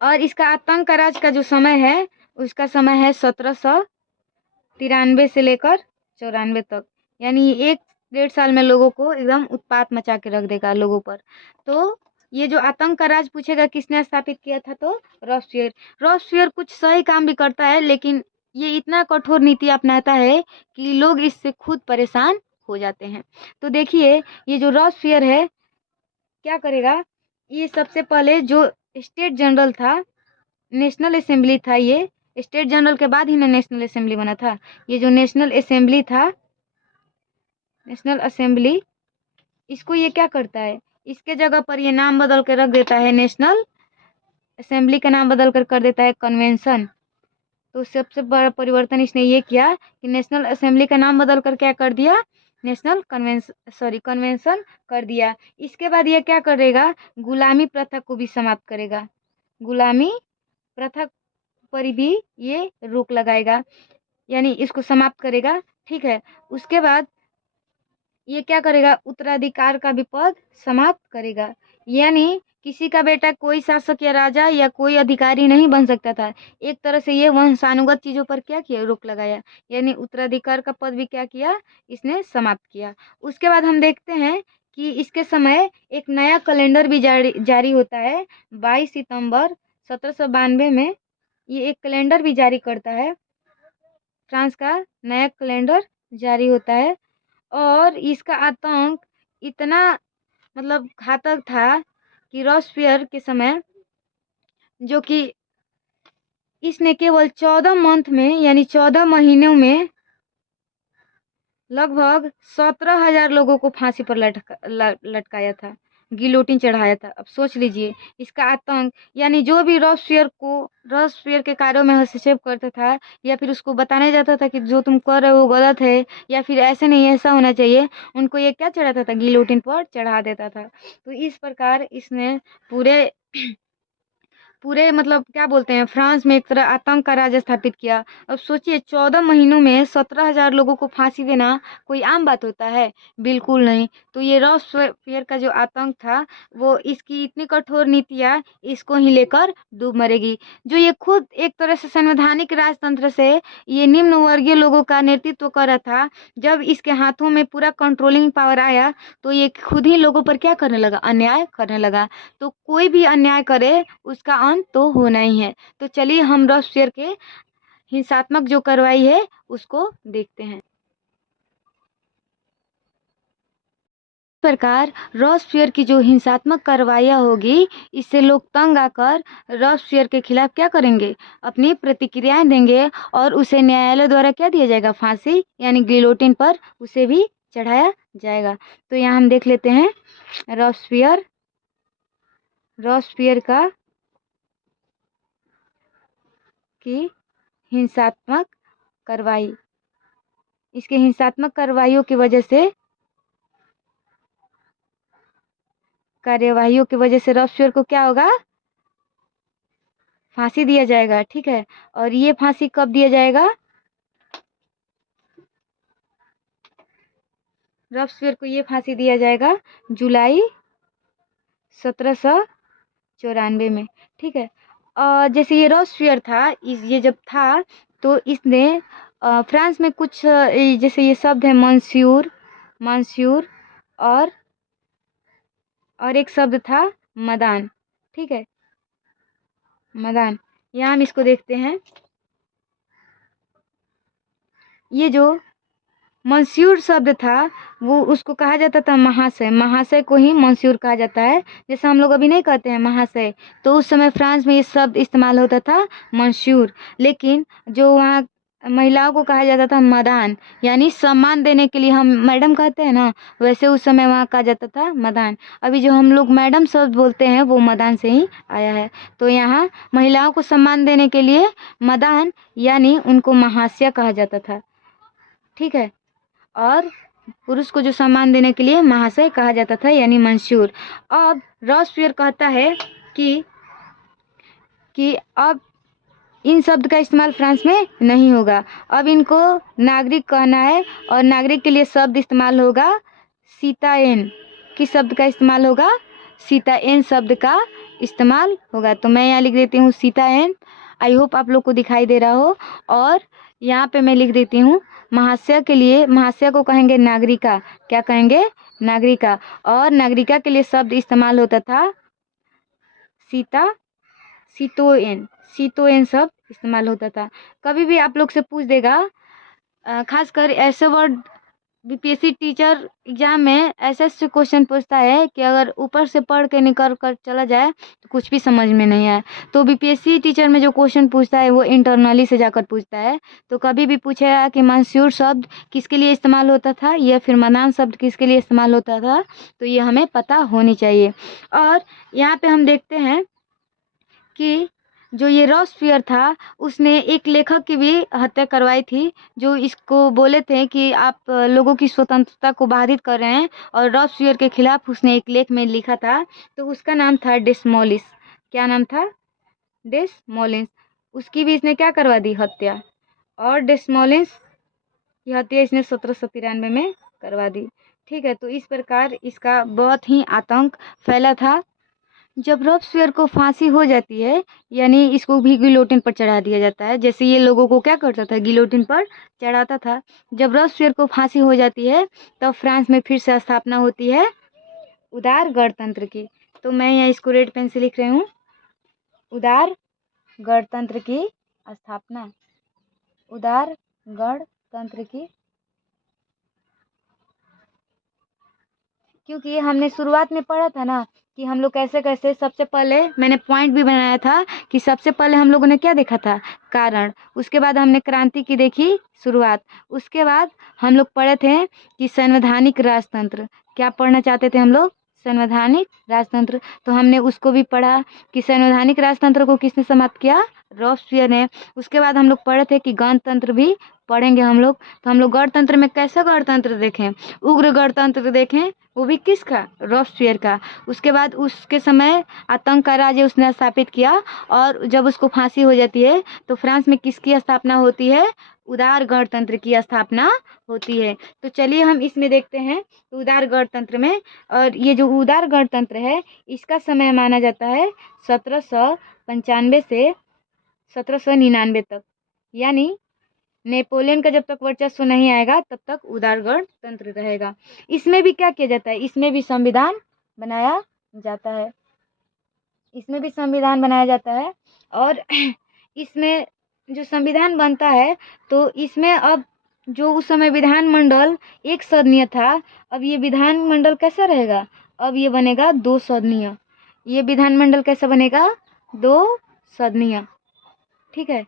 और इसका आतंक का राज का जो समय है, उसका समय है 1793 से लेकर 94 तक। यानी 1-1.5 साल में लोगों को एकदम उत्पात मचा के रख देगा लोगों पर। तो ये जो आतंक का राज पूछेगा किसने स्थापित किया था, तो रॉबस्पियर। रॉबस्पियर कुछ सही काम भी करता है, लेकिन ये इतना कठोर नीति अपनाता है कि लोग इससे खुद परेशान हो जाते हैं। तो देखिए, ये जो रॉबस्पियर है क्या करेगा? ये सबसे पहले जो स्टेट जनरल था, नेशनल असेंबली था, ये स्टेट जनरल के बाद ही ना नेशनल असेंबली बना था। ये जो नेशनल असेंबली था, नेशनल असेंबली, इसको ये क्या करता है? इसके जगह पर ये नाम बदल के रख देता है नेशनल असेंबली का नाम बदल कर देता है कन्वेंशन। तो सबसे बड़ा परिवर्तन इसने ये किया कि नेशनल असेंबली का नाम बदल कर क्या कर दिया, कन्वेंशन कर दिया। इसके बाद ये क्या करेगा, गुलामी प्रथा को भी समाप्त करेगा। गुलामी प्रथा पर भी ये रोक लगाएगा, यानी इसको समाप्त करेगा। ठीक है, उसके बाद ये क्या करेगा, उत्तराधिकार का भी पद समाप्त करेगा, यानी किसी का बेटा कोई शासक या राजा या कोई अधिकारी नहीं बन सकता था। एक तरह से ये वंशानुगत चीजों पर क्या किया, रोक लगाया, यानी उत्तराधिकार का पद भी क्या किया, इसने समाप्त किया। उसके बाद हम देखते हैं कि इसके समय एक नया कैलेंडर भी जारी होता है। 22 सितंबर 1792 में ये एक कैलेंडर भी जारी करता है, फ्रांस का नया कैलेंडर जारी होता है। और इसका आतंक इतना मतलब घातक था कि रॉबस्पियर के समय, जो कि इसने केवल 14 मंथ में यानी 14 महीनों में लगभग 17,000 लोगों को फांसी पर लटकाया था, गिलोटिन चढ़ाया था। अब सोच लीजिए इसका आतंक, यानी जो भी रॉबस्पियर के कार्यों में हस्तक्षेप करता था या फिर उसको बताने जाता था कि जो तुम कर रहे हो वो गलत है या फिर ऐसे नहीं ऐसा होना चाहिए, उनको ये क्या चढ़ाता था, गिलोटिन पर चढ़ा देता था। तो इस प्रकार इसने पूरे मतलब क्या बोलते हैं, फ्रांस में एक तरह आतंक का राज स्थापित किया। अब सोचिए 14 महीनों में 17,000 लोगों को फांसी देना कोई आम बात होता है, बिल्कुल नहीं। तो ये रॉबस्पियर का जो आतंक था, वो इसकी इतनी कठोर नीतियां इसको ही लेकर डूब मरेगी। जो ये खुद एक तरह से संवैधानिक राजतंत्र से ये निम्न वर्गीय लोगों का नेतृत्व कर रहा था, जब इसके हाथों में पूरा कंट्रोलिंग पावर आया तो ये खुद ही लोगों पर क्या करने लगा, अन्याय करने लगा। तो कोई भी अन्याय करे उसका अंत तो होना ही है। तो चलिए हम रॉबस्पियर के हिंसात्मक जो कार्रवाई है उसको देखते हैं। इस प्रकार रॉबस्पियर की जो हिंसात्मक कार्रवाइयाँ होगी, इससे लोग तंग आकर रॉबस्पियर के खिलाफ क्या करेंगे, अपनी प्रतिक्रियाएं देंगे और उसे न्यायालय द्वारा क्या दिया जाएगा, फांसी यानी गिलोटिन पर उसे भी चढ़ाया जाएगा। तो यहाँ हम देख लेते हैं रॉबस्पियर का की हिंसात्मक कार्रवाई। इसके हिंसात्मक कार्रवाइयों की वजह से रॉबस्पियर को क्या होगा, फांसी दिया जाएगा। ठीक है, और ये फांसी कब दिया जाएगा, रॉबस्पियर को ये फांसी दिया जाएगा जुलाई 1794 में। ठीक है, जैसे ये रॉबस्पियर था, ये जब था तो इसने फ्रांस में कुछ जैसे ये शब्द है मंस्यूर और एक शब्द था मदान। ठीक है, मदान, यहाँ हम इसको देखते हैं। ये जो मंस्यूर शब्द था वो उसको कहा जाता था महाशय को ही मंस्यूर कहा जाता है। जैसे हम लोग अभी नहीं कहते हैं महाशय, तो उस समय फ्रांस में ये शब्द इस्तेमाल होता था मंस्यूर। लेकिन जो वहाँ महिलाओं को कहा जाता था मदान, यानी सम्मान देने के लिए हम मैडम कहते हैं ना, वैसे उस समय वहाँ कहा जाता था मदान। अभी जो हम लोग मैडम शब्द बोलते हैं वो मदान से ही आया है। तो यहाँ महिलाओं को सम्मान देने के लिए मदान यानी उनको महाशय कहा जाता था। ठीक है, और पुरुष को जो सम्मान देने के लिए महाशय कहा जाता था यानी मंसूर। अब रॉबस्पियर कहता है कि अब इन शब्द का इस्तेमाल फ्रांस में नहीं होगा, अब इनको नागरिक कहना है और नागरिक के लिए शब्द इस्तेमाल होगा सीताएन। किस शब्द का इस्तेमाल होगा, सीताएन शब्द का इस्तेमाल होगा। तो मैं यहाँ लिख देती हूँ सीताएन। आई होप आप लोग को दिखाई दे रहा हो। और यहाँ पे मैं लिख देती हूँ महाशय के लिए, महाशय को कहेंगे नागरिका। क्या कहेंगे, नागरिका। और नागरिका के लिए शब्द इस्तेमाल होता था सीतोएन शब्द इस्तेमाल होता था। कभी भी आप लोग से पूछ देगा, खासकर ऐसे वर्ड बीपीएससी टीचर एग्जाम में ऐसे ऐसे क्वेश्चन पूछता है कि अगर ऊपर से पढ़ के निकल कर चला जाए तो कुछ भी समझ में नहीं आए। तो बीपीएससी टीचर में जो क्वेश्चन पूछता है वो इंटरनली से जाकर पूछता है। तो कभी भी पूछेगा कि मंसूर शब्द किसके लिए इस्तेमाल होता था या फिर मदान शब्द किसके लिए इस्तेमाल होता था, तो ये हमें पता होनी चाहिए। और यहाँ पे हम देखते हैं कि जो ये रॉबस्पियर था उसने एक लेखक की भी हत्या करवाई थी, जो इसको बोले थे कि आप लोगों की स्वतंत्रता को बाधित कर रहे हैं, और रॉबस्पियर के खिलाफ उसने एक लेख में लिखा था। तो उसका नाम था डेसमोलिस। क्या नाम था? डेसमोलिन्स। उसकी भी इसने क्या करवा दी? हत्या। और डेसमोलिन्स की हत्या इसने 1793 में करवा दी। ठीक है, तो इस प्रकार इसका बहुत ही आतंक फैला था। जब रॉबस्पियर को फांसी हो जाती है, यानी इसको भी गिलोटिन पर चढ़ा दिया जाता है, जैसे ये लोगों को क्या करता था? गिलोटिन पर चढ़ाता था। जब रॉबस्पियर को फांसी हो जाती है तब फ्रांस में फिर से स्थापना होती है उदार गणतंत्र की। तो मैं यहाँ इसको रेड पेन से लिख रही हूँ, उदार गणतंत्र की स्थापना। उदार गणतंत्र की, क्योंकि हमने शुरुआत में पढ़ा था ना कि हम लोग कैसे कैसे, सबसे पहले मैंने पॉइंट भी बनाया था कि सबसे पहले हम लोगों ने क्या देखा था? कारण। उसके बाद हमने क्रांति की देखी शुरुआत। उसके बाद हम लोग पढ़े थे कि संवैधानिक राजतंत्र। क्या पढ़ना चाहते थे हम लोग? संवैधानिक राजतंत्र। तो हमने उसको भी पढ़ा कि संवैधानिक राजतंत्र को किसने समाप्त किया? रॉबस्पियर ने। उसके बाद हम लोग पढ़े थे कि गणतंत्र भी पढ़ेंगे हम लोग। तो हम लोग गणतंत्र में कैसा गणतंत्र देखें? उग्र गणतंत्र देखें, वो भी किसका? रॉबस्पियर का। उसके बाद उसके समय आतंक का राज्य उसने स्थापित किया, और जब उसको फांसी हो जाती है तो फ्रांस में किसकी स्थापना होती है? उदार गणतंत्र की स्थापना होती है। तो चलिए हम इसमें देखते हैं उदार गणतंत्र में। और ये जो उदार गणतंत्र है इसका समय माना जाता है 1795 से 1799 तक, यानी नेपोलियन का जब तक वर्चस्व नहीं आएगा तब तक उदार गणतंत्र रहेगा। इसमें भी क्या किया जाता है? इसमें भी संविधान बनाया जाता है। इसमें भी संविधान बनाया जाता है। और इसमें जो संविधान बनता है तो इसमें अब जो उस समय विधानमंडल एक सदनीय था, अब ये विधानमंडल कैसा रहेगा? अब ये बनेगा दो सदनीय। ये विधानमंडल कैसा बनेगा? दो सदनीय। ठीक है,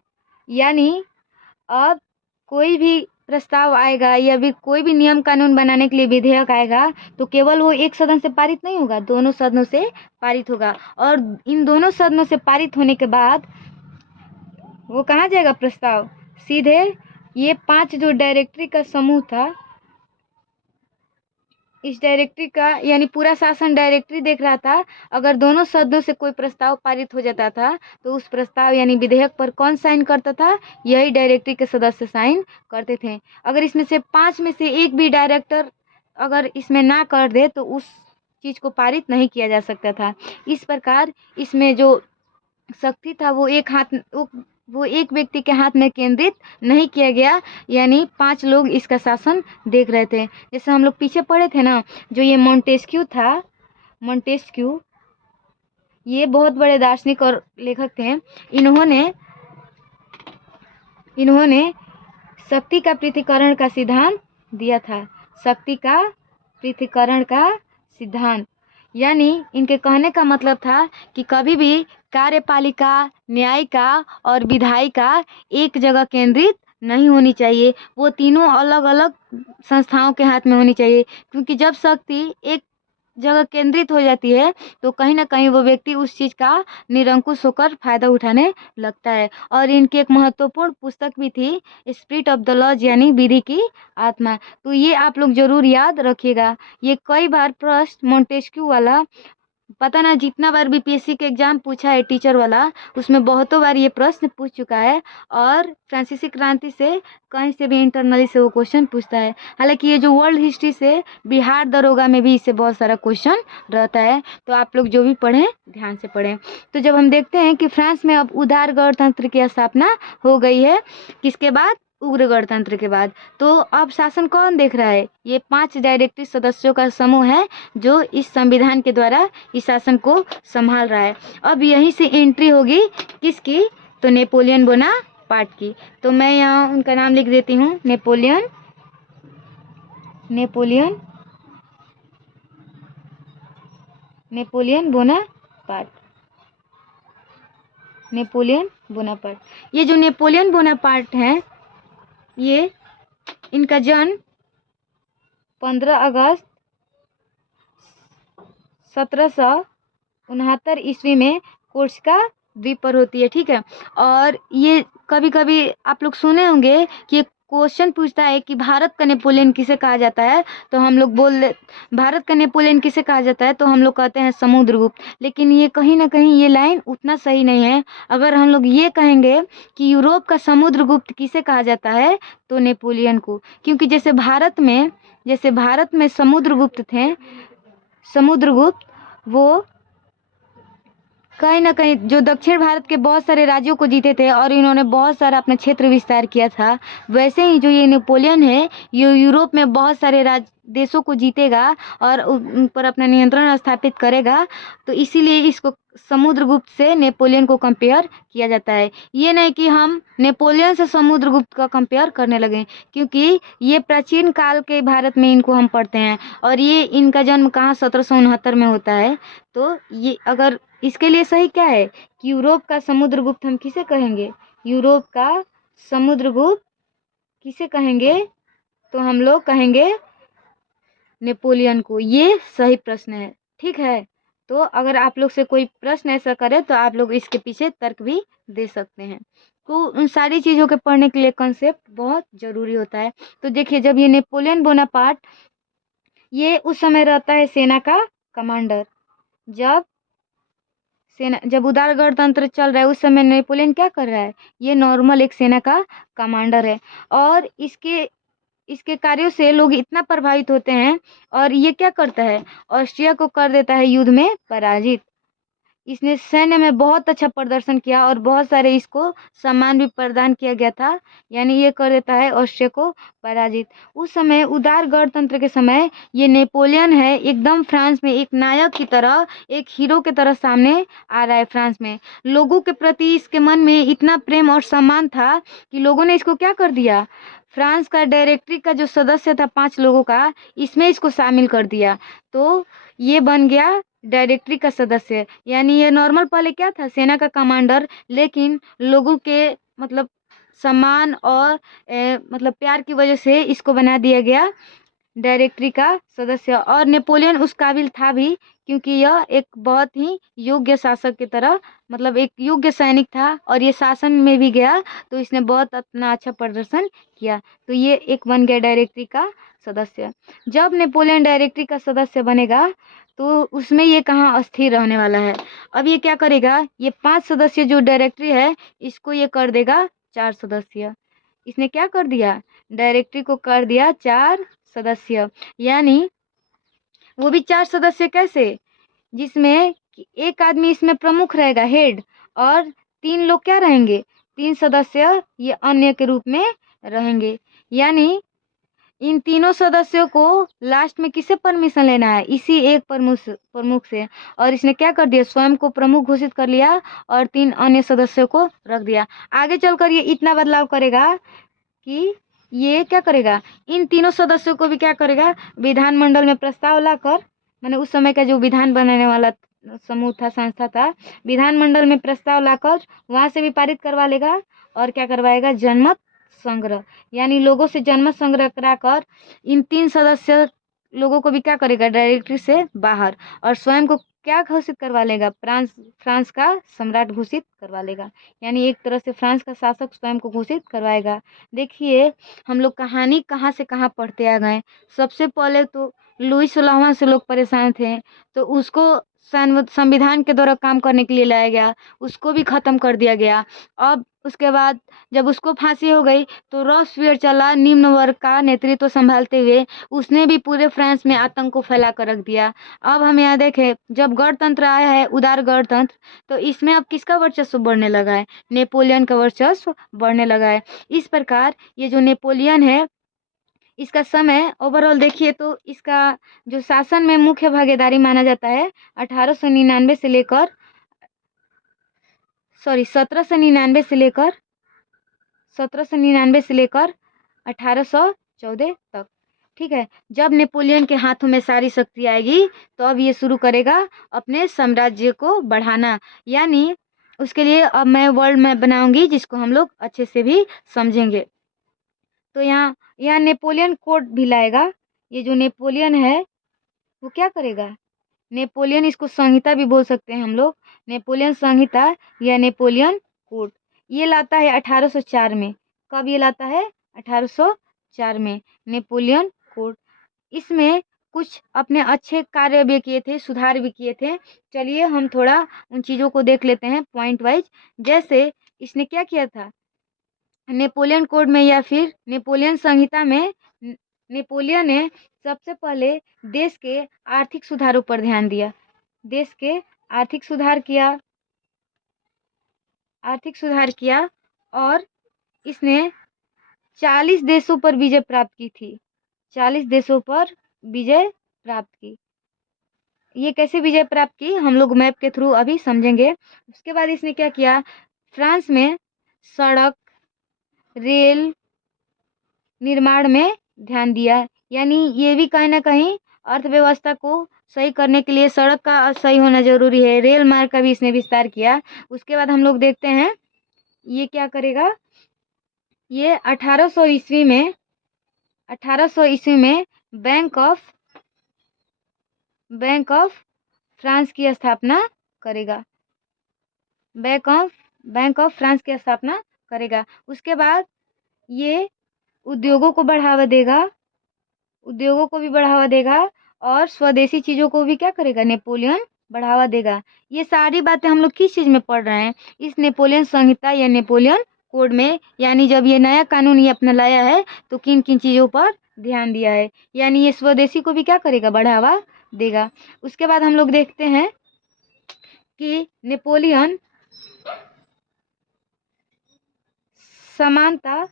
यानी अब कोई भी प्रस्ताव आएगा या भी कोई भी नियम कानून बनाने के लिए विधेयक आएगा तो केवल वो एक सदन से पारित नहीं होगा, दोनों सदनों से पारित होगा। और इन दोनों सदनों से पारित होने के बाद वो कहाँ जाएगा प्रस्ताव? सीधे ये 5 जो डायरेक्टरी का समूह था, इस डायरेक्टरी का, यानी पूरा शासन डायरेक्टरी देख रहा था। अगर दोनों सदनों से कोई प्रस्ताव पारित हो जाता था तो उस प्रस्ताव यानी विधेयक पर कौन साइन करता था? यही डायरेक्टरी के सदस्य साइन करते थे। अगर इसमें से 5 में से एक भी डायरेक्टर अगर इसमें ना कर दे तो उस चीज़ को पारित नहीं किया जा सकता था। इस प्रकार इसमें जो शक्ति था वो एक व्यक्ति के हाथ में केंद्रित नहीं किया गया, यानी 5 लोग इसका शासन देख रहे थे। जैसे हम लोग पीछे पढ़े थे ना, जो ये मोंटेस्क्यू था, मोंटेस्क्यू ये बहुत बड़े दार्शनिक और लेखक थे। इन्होंने शक्ति का पृथक्करण का सिद्धांत दिया था। शक्ति का पृथक्करण का सिद्धांत, यानी इनके कहने का मतलब था कि कभी भी कार्यपालिका, न्यायिका और विधायिका एक जगह केंद्रित नहीं होनी चाहिए, वो तीनों अलग अलग संस्थाओं के हाथ में होनी चाहिए। क्योंकि जब शक्ति एक जगह केंद्रित हो जाती है तो कहीं ना कहीं वो व्यक्ति उस चीज़ का निरंकुश होकर फायदा उठाने लगता है। और इनकी एक महत्वपूर्ण पुस्तक भी थी, स्पिरिट ऑफ द लॉज, यानी विधि की आत्मा। तो ये आप लोग जरूर याद रखिएगा। ये कई बार प्रश्न मोंटेस्क्यू वाला, पता ना जितना बार बीपीएससी के एग्जाम पूछा है टीचर वाला, उसमें बहुतों बार ये प्रश्न पूछ चुका है। और फ्रांसीसी क्रांति से कहीं से भी इंटरनली से वो क्वेश्चन पूछता है। हालांकि ये जो वर्ल्ड हिस्ट्री से बिहार दरोगा में भी इससे बहुत सारा क्वेश्चन रहता है, तो आप लोग जो भी पढ़ें ध्यान से पढ़ें। तो जब हम देखते हैं कि फ्रांस में अब उदार गणतंत्र की स्थापना हो गई है, किसके बाद? उग्र गणतंत्र के बाद। तो अब शासन कौन देख रहा है? ये 5 डायरेक्टरी सदस्यों का समूह है जो इस संविधान के द्वारा इस शासन को संभाल रहा है। अब यहीं से एंट्री होगी किसकी? तो नेपोलियन बोनापार्ट की। तो मैं यहाँ उनका नाम लिख देती हूँ, नेपोलियन बोनापार्ट। नेपोलियन बोनापार्ट, ये जो नेपोलियन बोनापार्ट हैं, ये इनका जन्म 15 अगस्त 1769 ईस्वी में कोर्सिका द्वीप पर होती है, ठीक है। और ये कभी कभी आप लोग सुने होंगे कि एक क्वेश्चन पूछता है कि भारत का नेपोलियन किसे कहा जाता है, तो हम लोग भारत का नेपोलियन किसे कहा जाता है, तो हम लोग कहते हैं समुद्रगुप्त। लेकिन ये कहीं ना कहीं ये लाइन उतना सही नहीं है। अगर हम लोग ये कहेंगे कि यूरोप का समुद्रगुप्त किसे कहा जाता है, तो नेपोलियन को। क्योंकि जैसे भारत में समुद्रगुप्त थे, समुद्रगुप्त वो कहीं ना कहीं जो दक्षिण भारत के बहुत सारे राज्यों को जीते थे और इन्होंने बहुत सारा अपना क्षेत्र विस्तार किया था, वैसे ही जो ये नेपोलियन है ये यूरोप में बहुत सारे देशों को जीतेगा और उन पर अपना नियंत्रण स्थापित करेगा। तो इसीलिए इसको समुद्रगुप्त से नेपोलियन को कंपेयर किया जाता है। ये नहीं कि हम नेपोलियन से समुद्रगुप्त का कंपेयर करने लगे, क्योंकि ये प्राचीन काल के भारत में इनको हम पढ़ते हैं और ये इनका जन्म कहाँ 1769 में होता है। तो ये अगर इसके लिए सही क्या है कि यूरोप का समुद्रगुप्त हम किसे कहेंगे, यूरोप का समुद्रगुप्त किसे कहेंगे, तो हम लोग कहेंगे नेपोलियन को। ये सही प्रश्न है, ठीक है। तो अगर आप लोग से कोई प्रश्न ऐसा करे तो आप लोग इसके पीछे तर्क भी दे सकते हैं। तो उन सारी चीज़ों के पढ़ने के लिए कंसेप्ट बहुत ज़रूरी होता है। तो देखिए, जब ये नेपोलियन बोनापार्ट ये उस समय रहता है सेना का कमांडर। जब उदार गणतंत्र चल रहा है उस समय नेपोलियन क्या कर रहा है, ये नॉर्मल एक सेना का कमांडर है। और इसके कार्यों से लोग इतना प्रभावित होते हैं और ये क्या करता है, ऑस्ट्रिया को कर देता है युद्ध में पराजित। इसने सैन्य में बहुत अच्छा प्रदर्शन किया और बहुत सारे इसको सम्मान भी प्रदान किया गया था। यानी ये कर देता है ऑस्ट्रिया को पराजित। उस समय उदार गणतंत्र के समय ये नेपोलियन है एकदम फ्रांस में एक नायक की तरह, एक हीरो की तरह सामने आ रहा है। फ्रांस में लोगों के प्रति इसके मन में इतना प्रेम और सम्मान था कि लोगों ने इसको क्या कर दिया, फ्रांस का डायरेक्टरी का जो सदस्य था 5 लोगों का, इसमें इसको शामिल कर दिया। तो ये बन गया डायरेक्टरी का सदस्य। यानी ये नॉर्मल पहले क्या था, सेना का कमांडर, लेकिन लोगों के मतलब सम्मान और मतलब प्यार की वजह से इसको बना दिया गया डायरेक्टरी का सदस्य। और नेपोलियन उस काबिल था भी, क्योंकि यह एक बहुत ही योग्य शासक की तरह, मतलब एक योग्य सैनिक था और ये शासन में भी गया तो इसने बहुत अपना अच्छा प्रदर्शन किया। तो ये एक बन गया डायरेक्टरी का सदस्य। जब नेपोलियन डायरेक्टरी का सदस्य बनेगा तो उसमें ये कहाँ अस्थिर रहने वाला है। अब ये क्या करेगा, ये 5 सदस्य जो डायरेक्टरी है इसको ये कर देगा 4 सदस्य। इसने क्या कर दिया, डायरेक्टरी को कर दिया 4 सदस्य। यानी वो भी 4 सदस्य कैसे, जिसमें एक आदमी इसमें प्रमुख रहेगा, हेड, और 3 लोग क्या रहेंगे, 3 सदस्य ये अन्य के रूप में रहेंगे। यानी इन तीनों सदस्यों को लास्ट में किससे परमिशन लेना है, इसी एक प्रमुख से। और इसने क्या कर दिया, स्वयं को प्रमुख घोषित कर लिया और 3 अन्य सदस्यों को रख दिया। आगे चलकर ये इतना बदलाव करेगा कि ये क्या करेगा, इन तीनों सदस्यों को भी क्या करेगा, विधानमंडल में प्रस्ताव लाकर, मैंने उस समय का जो विधान बनाने वाला समूह था, संस्था था, विधानमंडल में प्रस्ताव लाकर वहां से भी पारित करवा लेगा। और क्या करवाएगा, जनमत संग्रह, यानी लोगों से जनमत संग्रह कराकर इन 3 सदस्य लोगों को भी क्या करेगा, डायरेक्टरी से बाहर, और स्वयं को क्या घोषित करवा लेगा, फ्रांस का सम्राट घोषित करवा लेगा। यानी एक तरह से फ्रांस का शासक स्वयं को घोषित करवाएगा। देखिए हम लोग कहानी कहाँ से कहाँ पढ़ते आ गए। सबसे पहले तो लुई 16वां से लोग परेशान थे, तो उसको संविधान के द्वारा काम करने के लिए लाया गया, उसको भी खत्म कर दिया गया। अब उसके बाद जब उसको फांसी हो गई तो रॉबस्पियर चला निम्न वर्ग का नेतृत्व संभालते हुए, उसने भी पूरे फ्रांस में आतंक को फैला कर रख दिया। अब हम यहाँ देखें, जब गणतंत्र आया है, उदार गणतंत्र, तो इसमें अब किसका वर्चस्व बढ़ने लगा है, नेपोलियन का वर्चस्व बढ़ने लगा है। इस प्रकार ये जो नेपोलियन है, इसका समय ओवरऑल देखिए तो इसका जो शासन में मुख्य भागीदारी माना जाता है 1899 से लेकर 1799 से लेकर 1814 तक, ठीक है। जब नेपोलियन के हाथों में सारी शक्ति आएगी तो अब ये शुरू करेगा अपने साम्राज्य को बढ़ाना। यानी उसके लिए अब मैं वर्ल्ड मैप बनाऊंगी जिसको हम लोग अच्छे से भी समझेंगे। तो यहाँ नेपोलियन कोड भी लाएगा। ये जो नेपोलियन है वो क्या करेगा, नेपोलियन, इसको संहिता भी बोल सकते हैं हम लोग। नेपोलियन संहिता या नेपोलियन कोड ये लाता है 1804 में। कब ये लाता है? 1804 में नेपोलियन कोड। इसमें कुछ अपने अच्छे कार्य भी किए थे, सुधार भी किए थे। चलिए हम थोड़ा उन चीज़ों को देख लेते हैं पॉइंट वाइज। जैसे इसने क्या किया था नेपोलियन कोड में या फिर नेपोलियन संहिता में, नेपोलियन ने सबसे पहले देश के आर्थिक सुधारों पर ध्यान दिया। देश के आर्थिक सुधार किया, आर्थिक सुधार किया और इसने 40 देशों पर विजय प्राप्त की थी। 40 देशों पर विजय प्राप्त की। ये कैसे विजय प्राप्त की हम लोग मैप के थ्रू अभी समझेंगे। उसके बाद इसने क्या किया, फ्रांस में सड़क, रेल निर्माण में ध्यान दिया। यानी ये भी कहीं ना कहीं अर्थव्यवस्था को सही करने के लिए सड़क का सही होना जरूरी है। रेल मार्ग का भी इसने विस्तार किया। उसके बाद हम लोग देखते हैं ये क्या करेगा। ये 1800 ईस्वी में, 1800 ईस्वी में बैंक ऑफ फ्रांस की स्थापना करेगा। बैंक ऑफ फ्रांस की स्थापना करेगा। उसके बाद ये उद्योगों को बढ़ावा देगा, उद्योगों को भी बढ़ावा देगा और स्वदेशी चीज़ों को भी क्या करेगा, नेपोलियन बढ़ावा देगा। ये सारी बातें हम लोग किस चीज़ में पढ़ रहे हैं, इस नेपोलियन संहिता या नेपोलियन कोड में। यानी जब ये नया कानून ये अपना लाया है तो किन किन चीज़ों पर ध्यान दिया है, यानी ये स्वदेशी को भी क्या करेगा, बढ़ावा देगा। उसके बाद हम लोग देखते हैं कि नेपोलियन समानता,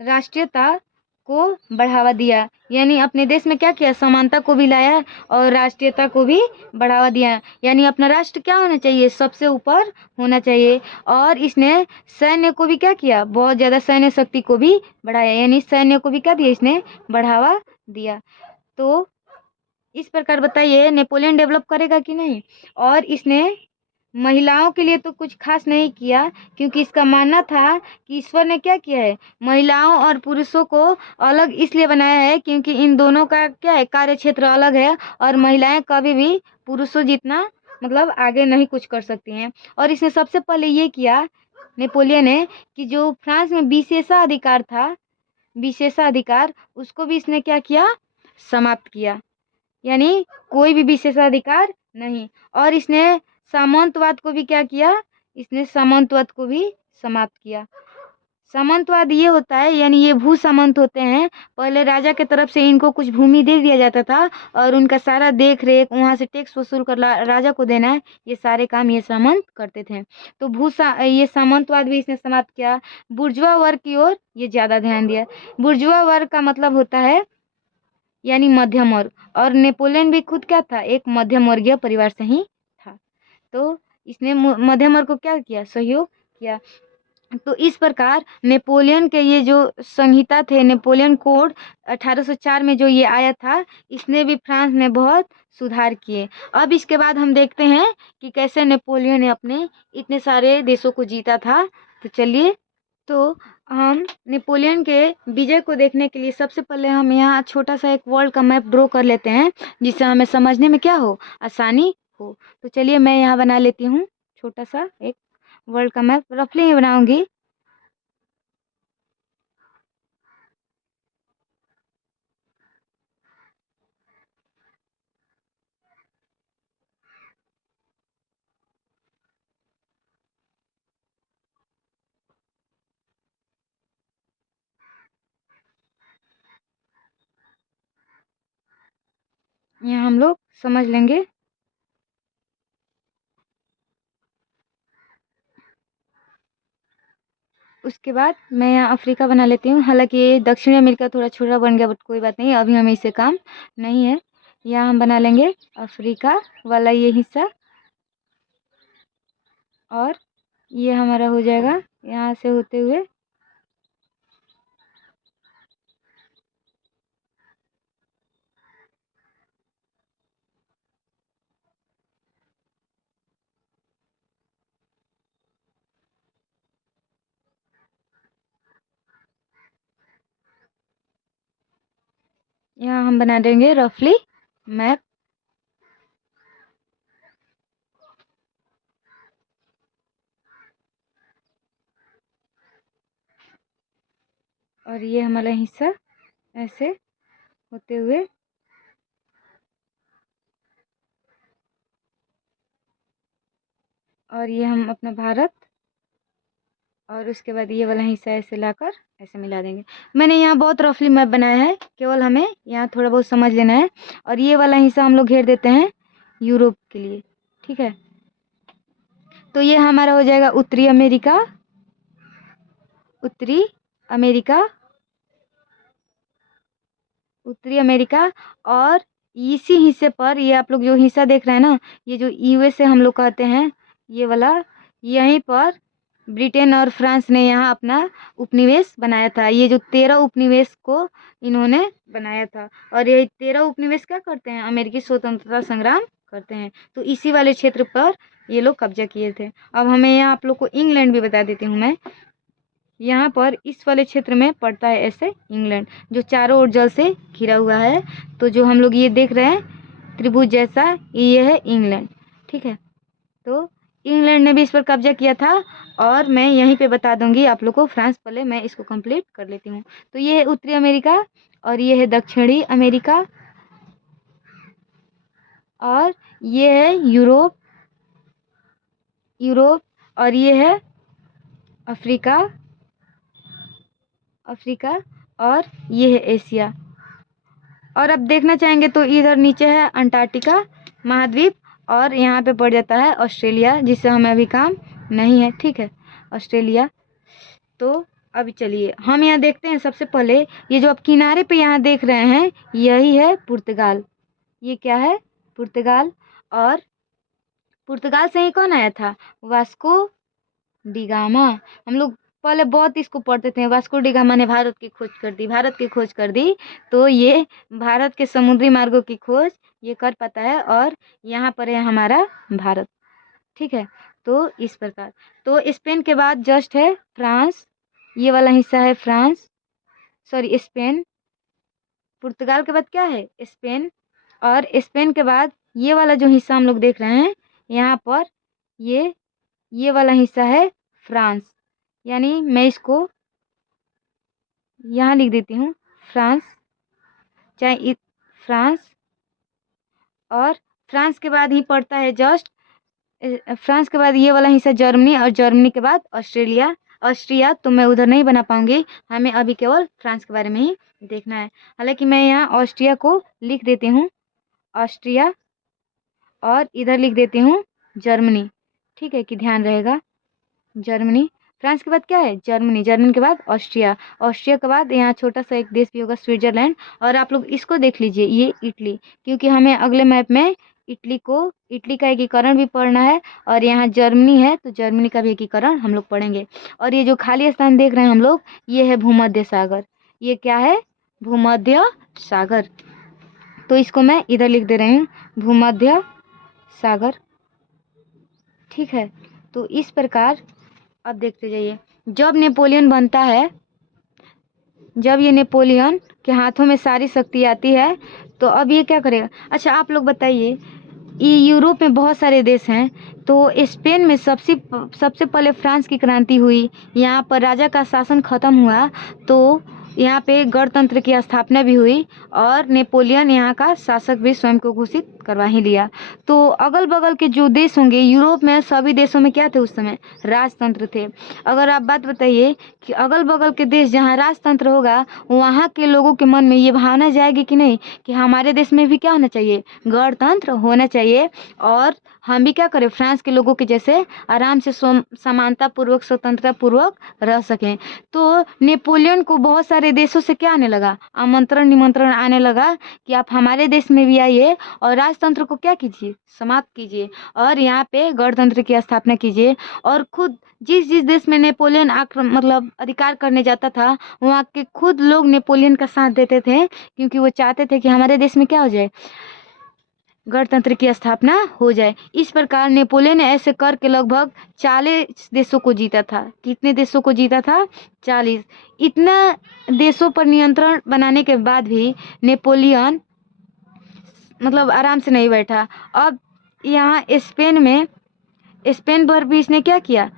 राष्ट्रीयता को बढ़ावा दिया। यानी अपने देश में क्या किया, समानता को भी लाया और राष्ट्रीयता को भी बढ़ावा दिया। यानी अपना राष्ट्र क्या होना चाहिए, सबसे ऊपर होना चाहिए। और इसने सैन्य को भी क्या किया, बहुत ज़्यादा सैन्य शक्ति को भी बढ़ाया। यानी सैन्य को भी क्या दिया, इसने बढ़ावा दिया। तो इस प्रकार बताइए नेपोलियन डेवलप करेगा कि नहीं। और इसने महिलाओं के लिए तो कुछ खास नहीं किया, क्योंकि इसका मानना था कि ईश्वर ने क्या किया है, महिलाओं और पुरुषों को अलग इसलिए बनाया है क्योंकि इन दोनों का क्या है, कार्य क्षेत्र अलग है और महिलाएं कभी भी पुरुषों जितना मतलब आगे नहीं कुछ कर सकती हैं। और इसने सबसे पहले ये किया नेपोलियन ने कि जो फ्रांस में विशेषाधिकार था, विशेषाधिकार उसको भी इसने क्या किया, समाप्त किया। यानी कोई भी विशेषाधिकार नहीं। और इसने सामंतवाद को भी क्या किया, इसने सामंतवाद को भी समाप्त किया। सामंतवाद ये होता है, यानी ये भू सामंत होते हैं। पहले राजा के तरफ से इनको कुछ भूमि दे दिया जाता था और उनका सारा देख रेख, वहाँ से टैक्स वसूल कर राजा को देना है, ये सारे काम ये सामंत करते थे। तो ये सामंतवाद भी इसने समाप्त किया। बुर्जुआ वर्ग की ओर ये ज़्यादा ध्यान दिया। बुर्जुआ वर्ग का मतलब होता है यानी मध्यम वर्ग, और नेपोलियन भी खुद क्या था, एक मध्यम वर्गीय परिवार से ही था। तो इसने मध्यम वर्ग को क्या किया, सहयोग किया। तो इस प्रकार नेपोलियन के ये जो संहिता थे, नेपोलियन कोड 1804 में जो ये आया था, इसने भी फ्रांस में बहुत सुधार किए। अब इसके बाद हम देखते हैं कि कैसे नेपोलियन ने अपने इतने सारे देशों को जीता था। तो चलिए, तो हम नेपोलियन के विजय को देखने के लिए सबसे पहले हम यहाँ छोटा सा एक वर्ल्ड का मैप ड्रॉ कर लेते हैं, जिससे हमें समझने में क्या हो, आसानी हो। तो चलिए मैं यहाँ बना लेती हूँ छोटा सा एक वर्ल्ड का मैप, रफली ही बनाऊंगी। यहाँ हम लोग समझ लेंगे। उसके बाद मैं यहाँ अफ्रीका बना लेती हूँ। हालांकि ये दक्षिण अमेरिका थोड़ा छोटा बन गया, बट कोई बात नहीं, अभी हमें इससे काम नहीं है। यहाँ हम बना लेंगे अफ्रीका वाला ये हिस्सा, और ये हमारा हो जाएगा यहाँ से होते हुए यहाँ हम बना देंगे रफली मैप। और ये हमारा हिस्सा ऐसे होते हुए और ये हम अपना भारत और उसके बाद ये वाला हिस्सा ऐसे लाकर ऐसे मिला देंगे। मैंने यहाँ बहुत रफली मैप बनाया है, केवल हमें यहाँ थोड़ा बहुत समझ लेना है। और ये वाला हिस्सा हम लोग घेर देते हैं यूरोप के लिए, ठीक है। तो ये हमारा हो जाएगा उत्तरी अमेरिका, उत्तरी अमेरिका, उत्तरी अमेरिका। और इसी हिस्से पर ये आप लोग जो हिस्सा देख रहे हैं ना, ये जो यूएसए हम लोग कहते हैं, ये वाला, यहीं पर ब्रिटेन और फ्रांस ने यहाँ अपना उपनिवेश बनाया था। ये जो 13 उपनिवेश को इन्होंने बनाया था। और ये 13 उपनिवेश क्या करते हैं, अमेरिकी स्वतंत्रता संग्राम करते हैं। तो इसी वाले क्षेत्र पर ये लोग कब्जा किए थे। अब हमें यहाँ आप लोग को इंग्लैंड भी बता देती हूँ मैं। यहाँ पर इस वाले क्षेत्र में पड़ता है ऐसे इंग्लैंड, जो चारों ओर जल से घिरा हुआ है। तो जो हम लोग ये देख रहे हैं त्रिभुज जैसा, ये है इंग्लैंड, ठीक है। तो इंग्लैंड ने भी इस पर कब्जा किया था। और मैं यहीं पे बता दूंगी आप लोग को फ्रांस, पहले मैं इसको कंप्लीट कर लेती हूँ। तो ये है उत्तरी अमेरिका और ये है दक्षिणी अमेरिका और ये है यूरोप, यूरोप। और ये है अफ्रीका, अफ्रीका। और ये है एशिया। और अब देखना चाहेंगे तो इधर नीचे है अंटार्कटिका महाद्वीप और यहाँ पे पड़ जाता है ऑस्ट्रेलिया, जिससे हमें अभी काम नहीं है, ठीक है, ऑस्ट्रेलिया। तो अभी चलिए हम यहाँ देखते हैं। सबसे पहले ये जो आप किनारे पे यहाँ देख रहे हैं, यही है पुर्तगाल। ये क्या है, पुर्तगाल। और पुर्तगाल से ही कौन आया था, वास्को डिगामा। हम लोग पहले बहुत इसको पढ़ते थे, वास्को डिगामा ने भारत की खोज कर दी, भारत की खोज कर दी। तो ये भारत के समुद्री मार्गों की खोज ये कर पाता है। और यहाँ पर है हमारा भारत, ठीक है। तो इस प्रकार, तो स्पेन के बाद जस्ट है फ्रांस, ये वाला हिस्सा है फ्रांस, सॉरी स्पेन। पुर्तगाल के बाद क्या है, स्पेन। और स्पेन के बाद ये वाला जो हिस्सा हम लोग देख रहे हैं यहाँ पर, ये वाला हिस्सा है फ्रांस। यानी मैं इसको यहाँ लिख देती हूँ फ्रांस, चाहे फ्रांस। और फ्रांस के बाद ही पड़ता है जस्ट, फ्रांस के बाद ये वाला हिस्सा जर्मनी और जर्मनी के बाद ऑस्ट्रेलिया, ऑस्ट्रिया। तो मैं उधर नहीं बना पाऊंगी, हमें अभी केवल फ्रांस के बारे में ही देखना है। हालांकि मैं यहाँ ऑस्ट्रिया को लिख देती हूँ, ऑस्ट्रिया। और इधर लिख देती हूँ जर्मनी, ठीक है, कि ध्यान रहेगा जर्मनी। फ्रांस के बाद क्या है, जर्मनी, जर्मनी के बाद ऑस्ट्रिया, ऑस्ट्रिया के बाद यहाँ छोटा सा एक देश भी होगा स्विट्जरलैंड। और आप लोग इसको देख लीजिए, ये इटली, क्योंकि हमें अगले मैप में इटली का एकीकरण भी पढ़ना है। और यहाँ जर्मनी है तो जर्मनी का भी एकीकरण हम लोग पढ़ेंगे। और ये जो खाली स्थान देख रहे हैं हम लोग, ये है भूमध्य सागर। ये क्या है, भूमध्य सागर। तो इसको मैं इधर लिख दे रही हूँ, भूमध्य सागर, ठीक है। तो इस प्रकार अब देखते जाइए, जब नेपोलियन बनता है, जब ये नेपोलियन के हाथों में सारी शक्ति आती है, तो अब ये क्या करेगा। अच्छा आप लोग बताइए, ये यूरोप में बहुत सारे देश हैं, तो स्पेन में सबसे पहले फ्रांस की क्रांति हुई, यहाँ पर राजा का शासन खत्म हुआ, तो यहाँ पे गणतंत्र की स्थापना भी हुई। और नेपोलियन यहाँ का शासक भी स्वयं को घोषित करवा ही लिया। तो अगल बगल के जो देश होंगे यूरोप में, सभी देशों में क्या थे उस समय, राजतंत्र थे। अगर आप बात बताइए कि अगल बगल के देश जहाँ राजतंत्र होगा, वहाँ के लोगों के मन में ये भावना जाएगी कि नहीं कि हमारे देश में भी क्या होना चाहिए, गणतंत्र होना चाहिए। और हम भी क्या करें, फ्रांस के लोगों के जैसे आराम से समानता पूर्वक, स्वतंत्रता पूर्वक रह सकें। तो नेपोलियन को बहुत सारे देशों से क्या आने लगा, आमंत्रण निमंत्रण आने लगा कि आप हमारे देश में भी आइए और राजतंत्र को क्या कीजिए, समाप्त कीजिए और यहाँ पे गणतंत्र की स्थापना कीजिए। और खुद जिस जिस देश में नेपोलियन मतलब अधिकार करने जाता था, वहाँ के खुद लोग नेपोलियन का साथ देते थे, क्योंकि वो चाहते थे कि हमारे देश में क्या हो जाए, गणतंत्र की स्थापना हो जाए। इस प्रकार नेपोलियन ने ऐसे करके लगभग 40 देशों को जीता था। कितने देशों को जीता था? 40। इतना देशों पर नियंत्रण बनाने के बाद भी नेपोलियन मतलब आराम से नहीं बैठा। अब यहाँ स्पेन पर भी इसने क्या किया?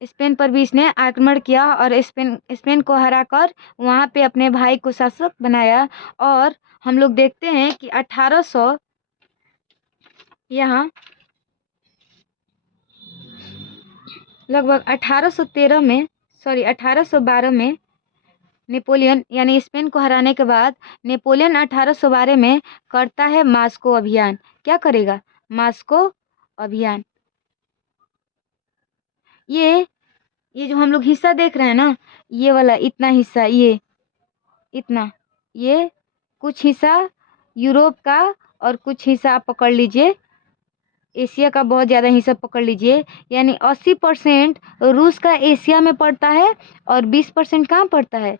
स्पेन पर भी इसने आक्रमण किया और स्पेन को हराकर वहाँ पे अपने भाई को शासक बनाया। और हम लोग देखते हैं कि 1800 यहाँ लगभग 1812 में नेपोलियन यानी स्पेन को हराने के बाद नेपोलियन 1812 में करता है मॉस्को अभियान। क्या करेगा? मॉस्को अभियान। ये जो हम लोग हिस्सा देख रहे हैं ना, ये वाला इतना हिस्सा, ये इतना, ये कुछ हिस्सा यूरोप का और कुछ हिस्सा आप पकड़ लीजिए एशिया का, बहुत ज़्यादा हिस्सा पकड़ लीजिए। यानी 80% रूस का एशिया में पड़ता है और 20% कहाँ पड़ता है?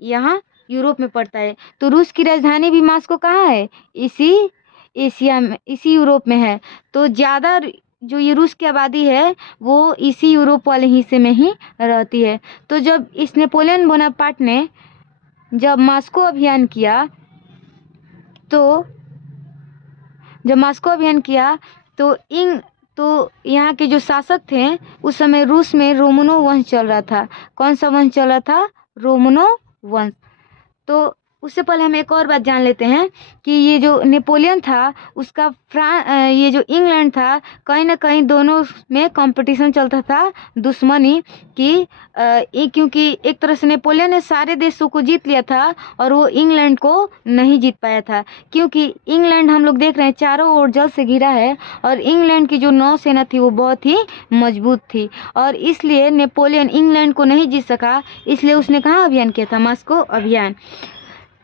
यहाँ यूरोप में पड़ता है। तो रूस की राजधानी भी मॉस्को कहाँ है? इसी एशिया में, इसी यूरोप में है। तो ज़्यादा जो ये रूस की आबादी है वो इसी यूरोप वाले हिस्से में ही रहती है। तो जब इस नेपोलियन बोनापार्ट ने जब मॉस्को अभियान किया तो यहाँ के जो शासक थे उस समय रूस में रोमनो वंश चल रहा था। कौन सा वंश चल रहा था? रोमनो वंश। तो उससे पहले हम एक और बात जान लेते हैं कि ये जो नेपोलियन था उसका ये जो इंग्लैंड था, कहीं ना कहीं दोनों में कंपटीशन चलता था, दुश्मनी कि क्योंकि एक तरह से नेपोलियन ने सारे देशों को जीत लिया था और वो इंग्लैंड को नहीं जीत पाया था। क्योंकि इंग्लैंड हम लोग देख रहे हैं चारों ओर जल से घिरा है और इंग्लैंड की जो नौसेना थी वो बहुत ही मजबूत थी और इसलिए नेपोलियन इंग्लैंड को नहीं जीत सका। इसलिए उसने कहाँ अभियान किया था? मॉस्को अभियान।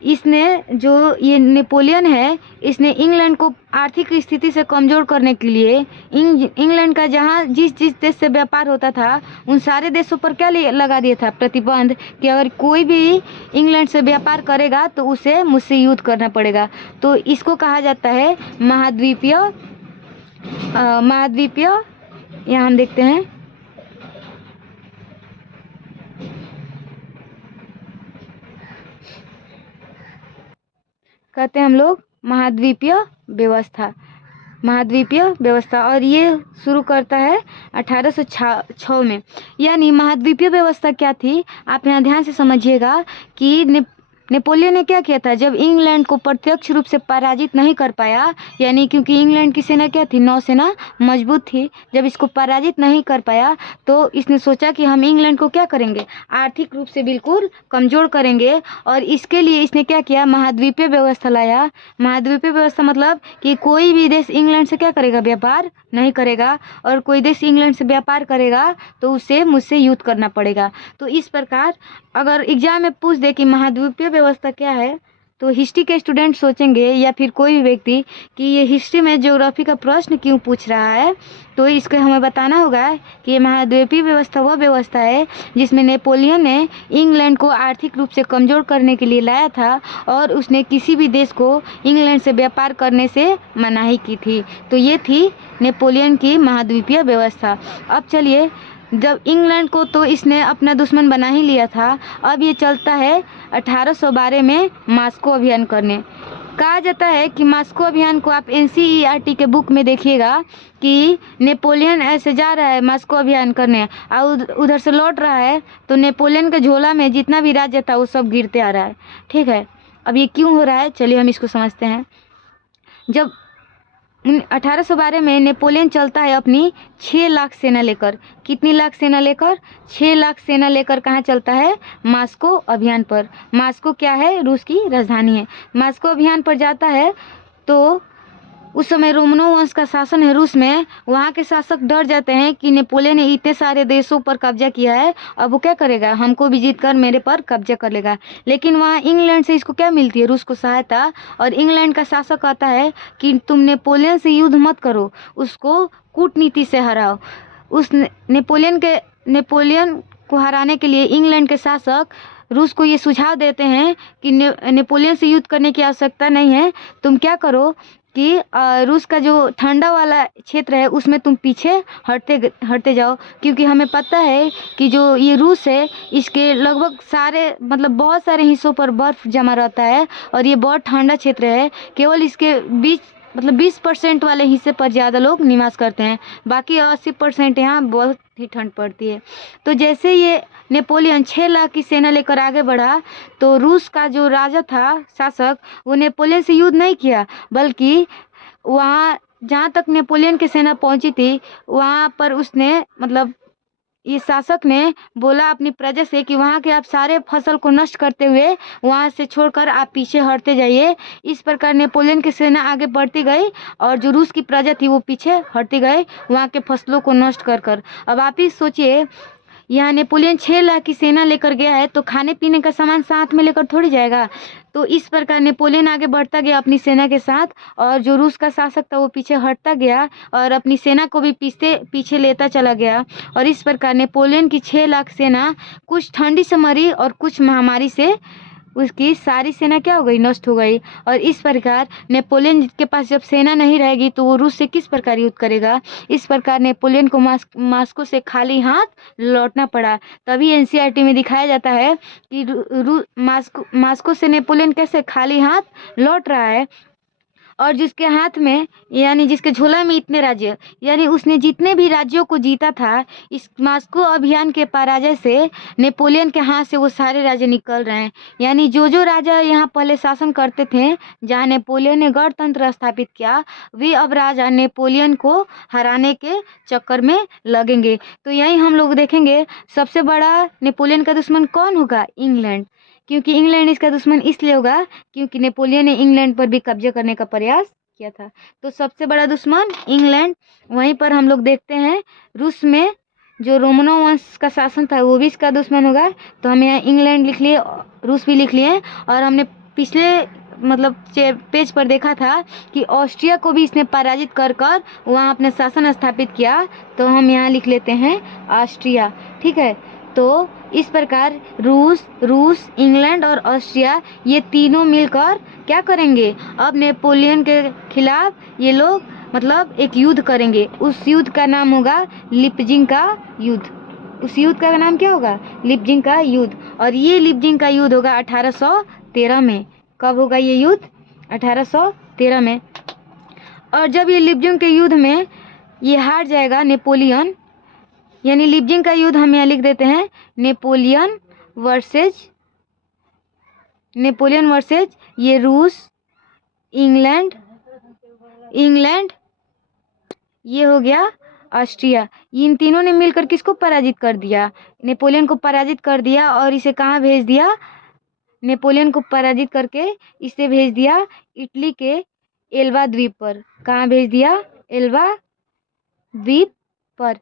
इसने जो ये नेपोलियन है इसने इंग्लैंड को आर्थिक स्थिति से कमज़ोर करने के लिए इंग्लैंड का जहाँ जिस देश से व्यापार होता था उन सारे देशों पर क्या लगा दिया था? प्रतिबंध कि अगर कोई भी इंग्लैंड से व्यापार करेगा तो उसे मुझसे युद्ध करना पड़ेगा। तो इसको कहा जाता है महाद्वीपीय यहाँ हम देखते हैं कहते हैं हम लोग महाद्वीपीय व्यवस्था। और ये शुरू करता है 1806 में। यानी महाद्वीपीय व्यवस्था क्या थी? आप यहाँ ध्यान से समझिएगा कि नेपोलियन ने क्या किया था? जब इंग्लैंड को प्रत्यक्ष रूप से पराजित नहीं कर पाया, यानी क्योंकि इंग्लैंड की सेना क्या थी? नौसेना मजबूत थी। जब इसको पराजित नहीं कर पाया तो इसने सोचा कि हम इंग्लैंड को क्या करेंगे? आर्थिक रूप से बिल्कुल कमज़ोर करेंगे। और इसके लिए इसने क्या किया? महाद्वीपीय व्यवस्था लाया। महाद्वीपीय व्यवस्था मतलब कि कोई भी देश इंग्लैंड से क्या करेगा? व्यापार नहीं करेगा। और कोई देश इंग्लैंड से व्यापार करेगा तो उसे मुझसे युद्ध करना पड़ेगा। तो इस प्रकार अगर एग्जाम में पूछ दे कि महाद्वीपीय व्यवस्था क्या है तो हिस्ट्री के स्टूडेंट सोचेंगे या फिर कोई भी व्यक्ति कि ये हिस्ट्री में ज्योग्राफी का प्रश्न क्यों पूछ रहा है। तो इसको हमें बताना होगा कि ये महाद्वीपीय व्यवस्था वह व्यवस्था है जिसमें नेपोलियन ने इंग्लैंड को आर्थिक रूप से कमज़ोर करने के लिए लाया था और उसने किसी भी देश को इंग्लैंड से व्यापार करने से मनाही की थी। तो ये थी नेपोलियन की महाद्वीपीय व्यवस्था। अब चलिए, जब इंग्लैंड को तो इसने अपना दुश्मन बना ही लिया था, अब ये चलता है 1812 में मॉस्को अभियान करने। कहा जाता है कि मॉस्को अभियान को आप NCERT के बुक में देखिएगा कि नेपोलियन ऐसे जा रहा है मॉस्को अभियान करने और उधर से लौट रहा है तो नेपोलियन के झोला में जितना भी राज्य था वो सब गिरते आ रहा है। ठीक है, अब ये क्यों हो रहा है? चलिए हम इसको समझते हैं। जब 1812 में नेपोलियन चलता है अपनी 6 लाख सेना लेकर। कितनी लाख सेना लेकर? 6 लाख सेना लेकर कहाँ चलता है? मॉस्को अभियान पर। मॉस्को क्या है? रूस की राजधानी है। मॉस्को अभियान पर जाता है तो उस समय रोमनो वंश का शासन है रूस में। वहाँ के शासक डर जाते हैं कि नेपोलियन ने इतने सारे देशों पर कब्जा किया है, अब वो क्या करेगा? हमको भी जीत कर मेरे पर कब्जा कर लेगा। लेकिन वहाँ इंग्लैंड से इसको क्या मिलती है? रूस को सहायता। और इंग्लैंड का शासक कहता है कि तुम नेपोलियन से युद्ध मत करो, उसको कूटनीति से हराओ। उस नेपोलियन को हराने के लिए इंग्लैंड के शासक रूस को ये सुझाव देते हैं कि नेपोलियन से युद्ध करने की आवश्यकता नहीं है। तुम क्या करो रूस का जो ठंडा वाला क्षेत्र है उसमें तुम पीछे हटते जाओ, क्योंकि हमें पता है कि जो ये रूस है इसके लगभग सारे मतलब बहुत सारे हिस्सों पर बर्फ़ जमा रहता है और ये बहुत ठंडा क्षेत्र है। केवल इसके बीच मतलब 20% वाले हिस्से पर ज़्यादा लोग निवास करते हैं, बाकी 80% यहाँ बहुत ही ठंड पड़ती है। तो जैसे ये नेपोलियन 6 लाख की सेना लेकर आगे बढ़ा तो रूस का जो राजा था शासक, वो नेपोलियन से युद्ध नहीं किया, बल्कि वहाँ जहाँ तक नेपोलियन की सेना पहुँची थी वहाँ पर उसने मतलब इस शासक ने बोला अपनी प्रजा से कि वहाँ के आप सारे फसल को नष्ट करते हुए वहाँ से छोड़कर आप पीछे हटते जाइए। इस प्रकार नेपोलियन की सेना आगे बढ़ती गई और जो रूस की प्रजा थी वो पीछे हटती गई वहाँ के फसलों को नष्ट कर। अब आप ही सोचिए, यहाँ नेपोलियन 6 लाख की सेना लेकर गया है तो खाने पीने का सामान साथ में लेकर थोड़ी जाएगा। तो इस प्रकार नेपोलियन आगे बढ़ता गया अपनी सेना के साथ और जो रूस का शासक था वो पीछे हटता गया और अपनी सेना को भी पीछे लेता चला गया। और इस प्रकार नेपोलियन की 6 लाख सेना कुछ ठंडी से मरी और कुछ महामारी से उसकी सारी सेना क्या हो गई, नष्ट हो गई। और इस प्रकार नेपोलियन के पास जब सेना नहीं रहेगी तो वो रूस से किस प्रकार युद्ध करेगा। इस प्रकार नेपोलियन को मास्को से खाली हाथ लौटना पड़ा। तभी एनसीईआरटी में दिखाया जाता है कि मास्को से नेपोलियन कैसे खाली हाथ लौट रहा है और जिसके हाथ में यानी जिसके झोला में इतने राज्य, यानी उसने जितने भी राज्यों को जीता था इस मास्को अभियान के पराजय से नेपोलियन के हाथ से वो सारे राज्य निकल रहे हैं। यानी जो राजा यहाँ पहले शासन करते थे जहाँ नेपोलियन ने गणतंत्र स्थापित किया, वे अब राजा नेपोलियन को हराने के चक्कर में लगेंगे। तो यही हम लोग देखेंगे सबसे बड़ा नेपोलियन का दुश्मन कौन होगा, इंग्लैंड। क्योंकि इंग्लैंड इसका दुश्मन इसलिए होगा क्योंकि नेपोलियन ने इंग्लैंड पर भी कब्जा करने का प्रयास किया था। तो सबसे बड़ा दुश्मन इंग्लैंड। वहीं पर हम लोग देखते हैं रूस में जो रोमनो वंश का शासन था वो भी इसका दुश्मन होगा। तो हम यहाँ इंग्लैंड लिख लिए, रूस भी लिख लिए और हमने पिछले मतलब पेज पर देखा था कि ऑस्ट्रिया को भी इसने पराजित कर वहाँ अपने शासन स्थापित किया। तो हम यहाँ लिख लेते हैं ऑस्ट्रिया, ठीक है। तो इस प्रकार रूस, इंग्लैंड और ऑस्ट्रिया ये तीनों मिलकर क्या करेंगे, अब नेपोलियन के खिलाफ ये लोग मतलब एक युद्ध करेंगे। उस युद्ध का नाम होगा लिपजिंग का युद्ध। उस युद्ध का नाम क्या होगा, लिपजिंग का युद्ध। और ये लिपजिंग का युद्ध होगा 1813 में। कब होगा ये युद्ध, 1813 में। और जब ये लिपजिंग के युद्ध में ये हार जाएगा नेपोलियन, यानी लिपजिंग का युद्ध हम यहाँ लिख देते हैं नेपोलियन वर्सेज ये रूस, इंग्लैंड ये हो गया ऑस्ट्रिया। इन तीनों ने मिलकर किसको पराजित कर दिया, नेपोलियन को पराजित कर दिया। और इसे कहाँ भेज दिया, नेपोलियन को पराजित करके इसे भेज दिया इटली के एल्बा द्वीप पर। कहाँ भेज दिया, एल्बा द्वीप पर।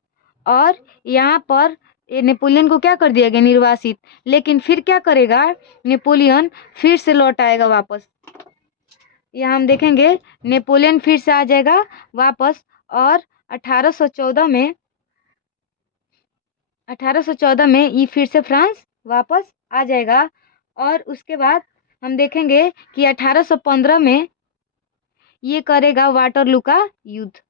और यहाँ पर नेपोलियन को क्या कर दिया गया, निर्वासित। लेकिन फिर क्या करेगा नेपोलियन, फिर से लौट आएगा वापस। यहाँ हम देखेंगे नेपोलियन फिर से आ जाएगा वापस और 1814 में ये फिर से फ्रांस वापस आ जाएगा। और उसके बाद हम देखेंगे कि 1815 में ये करेगा वाटरलू का युद्ध।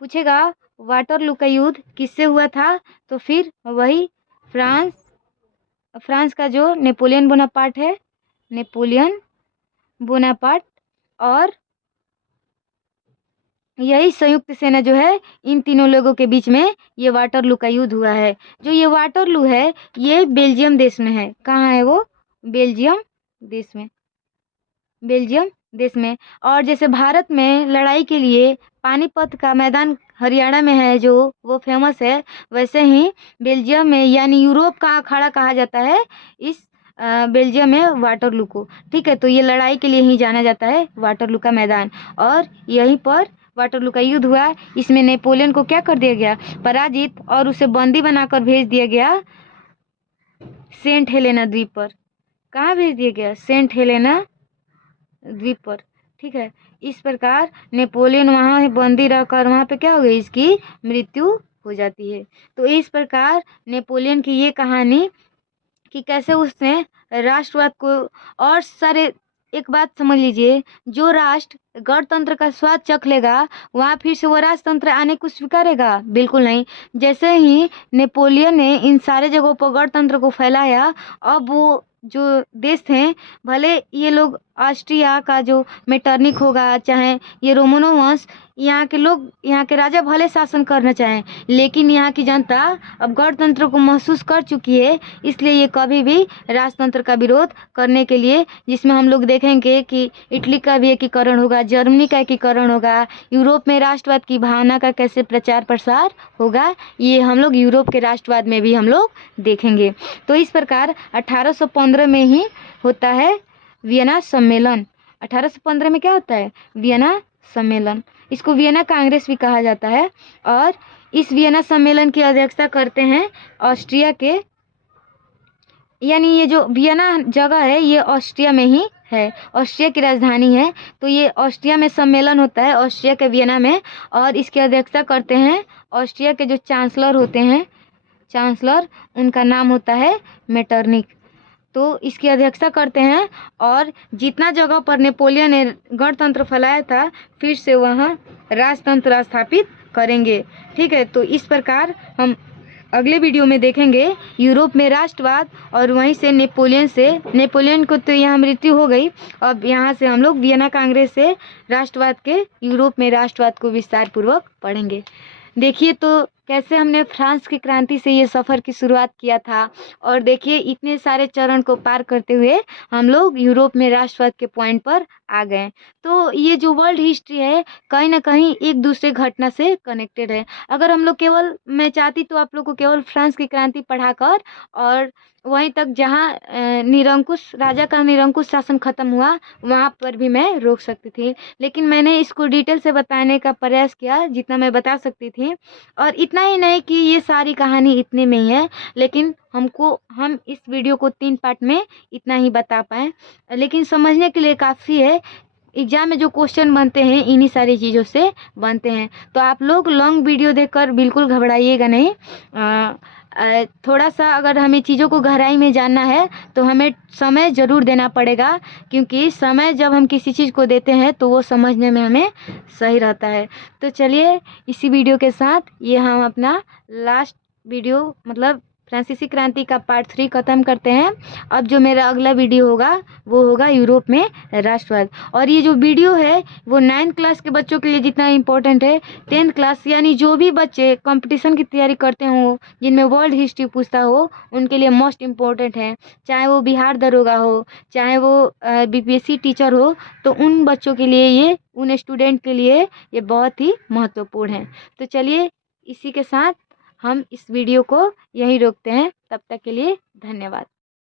पूछेगा वाटरलू का युद्ध किससे हुआ था, तो फिर वही फ्रांस का जो नेपोलियन बोनापार्ट और यही संयुक्त सेना जो है इन तीनों लोगों के बीच में ये वाटरलू का युद्ध हुआ है। जो ये वाटरलू है ये बेल्जियम देश में है। कहाँ है वो, बेल्जियम देश में। और जैसे भारत में लड़ाई के लिए पानीपत का मैदान हरियाणा में है जो वो फेमस है, वैसे ही बेल्जियम में यानी यूरोप का अखाड़ा कहा जाता है इस बेल्जियम में वाटरलू को, ठीक है। तो ये लड़ाई के लिए ही जाना जाता है वाटरलू का मैदान। और यहीं पर वाटरलू का युद्ध हुआ। इसमें नेपोलियन को क्या कर दिया गया, पराजित, और उसे बंदी बनाकर भेज दिया गया सेंट हेलेना द्वीप पर। कहाँ भेज दिया गया, सेंट हेलेना द्वीप पर, ठीक है। इस प्रकार नेपोलियन वहाँ बंदी रहकर वहाँ पे क्या हो गई, इसकी मृत्यु हो जाती है। तो इस प्रकार नेपोलियन की ये कहानी कि कैसे उसने राष्ट्रवाद को और सारे एक बात समझ लीजिए, जो राष्ट्र गणतंत्र का स्वाद चख लेगा वहाँ फिर से वो राजतंत्र आने को स्वीकारेगा? बिल्कुल नहीं। जैसे ही नेपोलियन ने इन सारे जगहों पर गणतंत्र को फैलाया, अब वो जो देश थे, भले ये लोग ऑस्ट्रिया का जो मेटरनिक होगा, चाहे ये रोमनो वंश, यहाँ के लोग, यहाँ के राजा भले शासन करना चाहें, लेकिन यहाँ की जनता अब गणतंत्र को महसूस कर चुकी है, इसलिए ये कभी भी राजतंत्र का विरोध करने के लिए, जिसमें हम लोग देखेंगे कि इटली का भी एकीकरण होगा, जर्मनी का एकीकरण होगा, यूरोप में राष्ट्रवाद की भावना का कैसे प्रचार प्रसार होगा, ये हम लोग यूरोप के राष्ट्रवाद में भी हम लोग देखेंगे। तो इस प्रकार 1815 में ही होता है वियना सम्मेलन। 1815 में क्या होता है? वियना सम्मेलन। इसको वियना कांग्रेस भी कहा जाता है। और इस वियना सम्मेलन की अध्यक्षता करते हैं ऑस्ट्रिया के, यानी ये जो वियना जगह है ये ऑस्ट्रिया में ही है, ऑस्ट्रिया की राजधानी है। तो ये ऑस्ट्रिया में सम्मेलन होता है, ऑस्ट्रिया के वियना में, और इसकी अध्यक्षता करते हैं ऑस्ट्रिया के जो चांसलर होते हैं, चांसलर, उनका नाम होता है मेटरनिक। तो इसकी अध्यक्षता करते हैं। और जितना जगह पर नेपोलियन ने गणतंत्र फैलाया था, फिर से वहाँ राजतंत्र स्थापित करेंगे। ठीक है, तो इस प्रकार हम अगले वीडियो में देखेंगे यूरोप में राष्ट्रवाद, और वहीं से नेपोलियन को तो यहाँ मृत्यु हो गई। अब यहाँ से हम लोग वियना कांग्रेस से राष्ट्रवाद के, यूरोप में राष्ट्रवाद को विस्तार पूर्वक पढ़ेंगे। देखिए तो कैसे हमने फ्रांस की क्रांति से ये सफ़र की शुरुआत किया था, और देखिए इतने सारे चरण को पार करते हुए हम लोग यूरोप में राष्ट्रवाद के पॉइंट पर आ गए। तो ये जो वर्ल्ड हिस्ट्री है कहीं ना कहीं एक दूसरे घटना से कनेक्टेड है। अगर हम लोग केवल, मैं चाहती तो आप लोग को केवल फ्रांस की क्रांति पढ़ाकर और वहीं तक जहाँ निरंकुश राजा का निरंकुश शासन खत्म हुआ वहाँ पर भी मैं रोक सकती थी, लेकिन मैंने इसको डिटेल से बताने का प्रयास किया जितना मैं बता सकती थी। और इतना ही नहीं कि ये सारी कहानी इतने में ही है, लेकिन हम इस वीडियो को 3 पार्ट में इतना ही बता पाएँ, लेकिन समझने के लिए काफ़ी है। एग्जाम में जो क्वेश्चन बनते हैं इन्हीं सारी चीज़ों से बनते हैं। तो आप लोग लॉन्ग वीडियो देखकर बिल्कुल घबराइएगा नहीं। थोड़ा सा अगर हमें चीज़ों को गहराई में जानना है तो हमें समय ज़रूर देना पड़ेगा, क्योंकि समय जब हम किसी चीज़ को देते हैं तो वो समझने में हमें सही रहता है। तो चलिए इसी वीडियो के साथ ये हम अपना लास्ट वीडियो, मतलब फ्रांसीसी क्रांति का पार्ट 3 ख़त्म करते हैं। अब जो मेरा अगला वीडियो होगा वो होगा यूरोप में राष्ट्रवाद। और ये जो वीडियो है वो 9th क्लास के बच्चों के लिए जितना इम्पोर्टेंट है, 10th क्लास यानी जो भी बच्चे कंपटीशन की तैयारी करते हो, जिनमें वर्ल्ड हिस्ट्री पूछता हो, उनके लिए मोस्ट इम्पोर्टेंट है। चाहे वो बिहार दरोगा हो, चाहे वो BPSC टीचर हो, तो उन बच्चों के लिए ये, उन स्टूडेंट के लिए ये बहुत ही महत्वपूर्ण है। तो चलिए इसी के साथ हम इस वीडियो को यहीं रोकते हैं। तब तक के लिए धन्यवाद।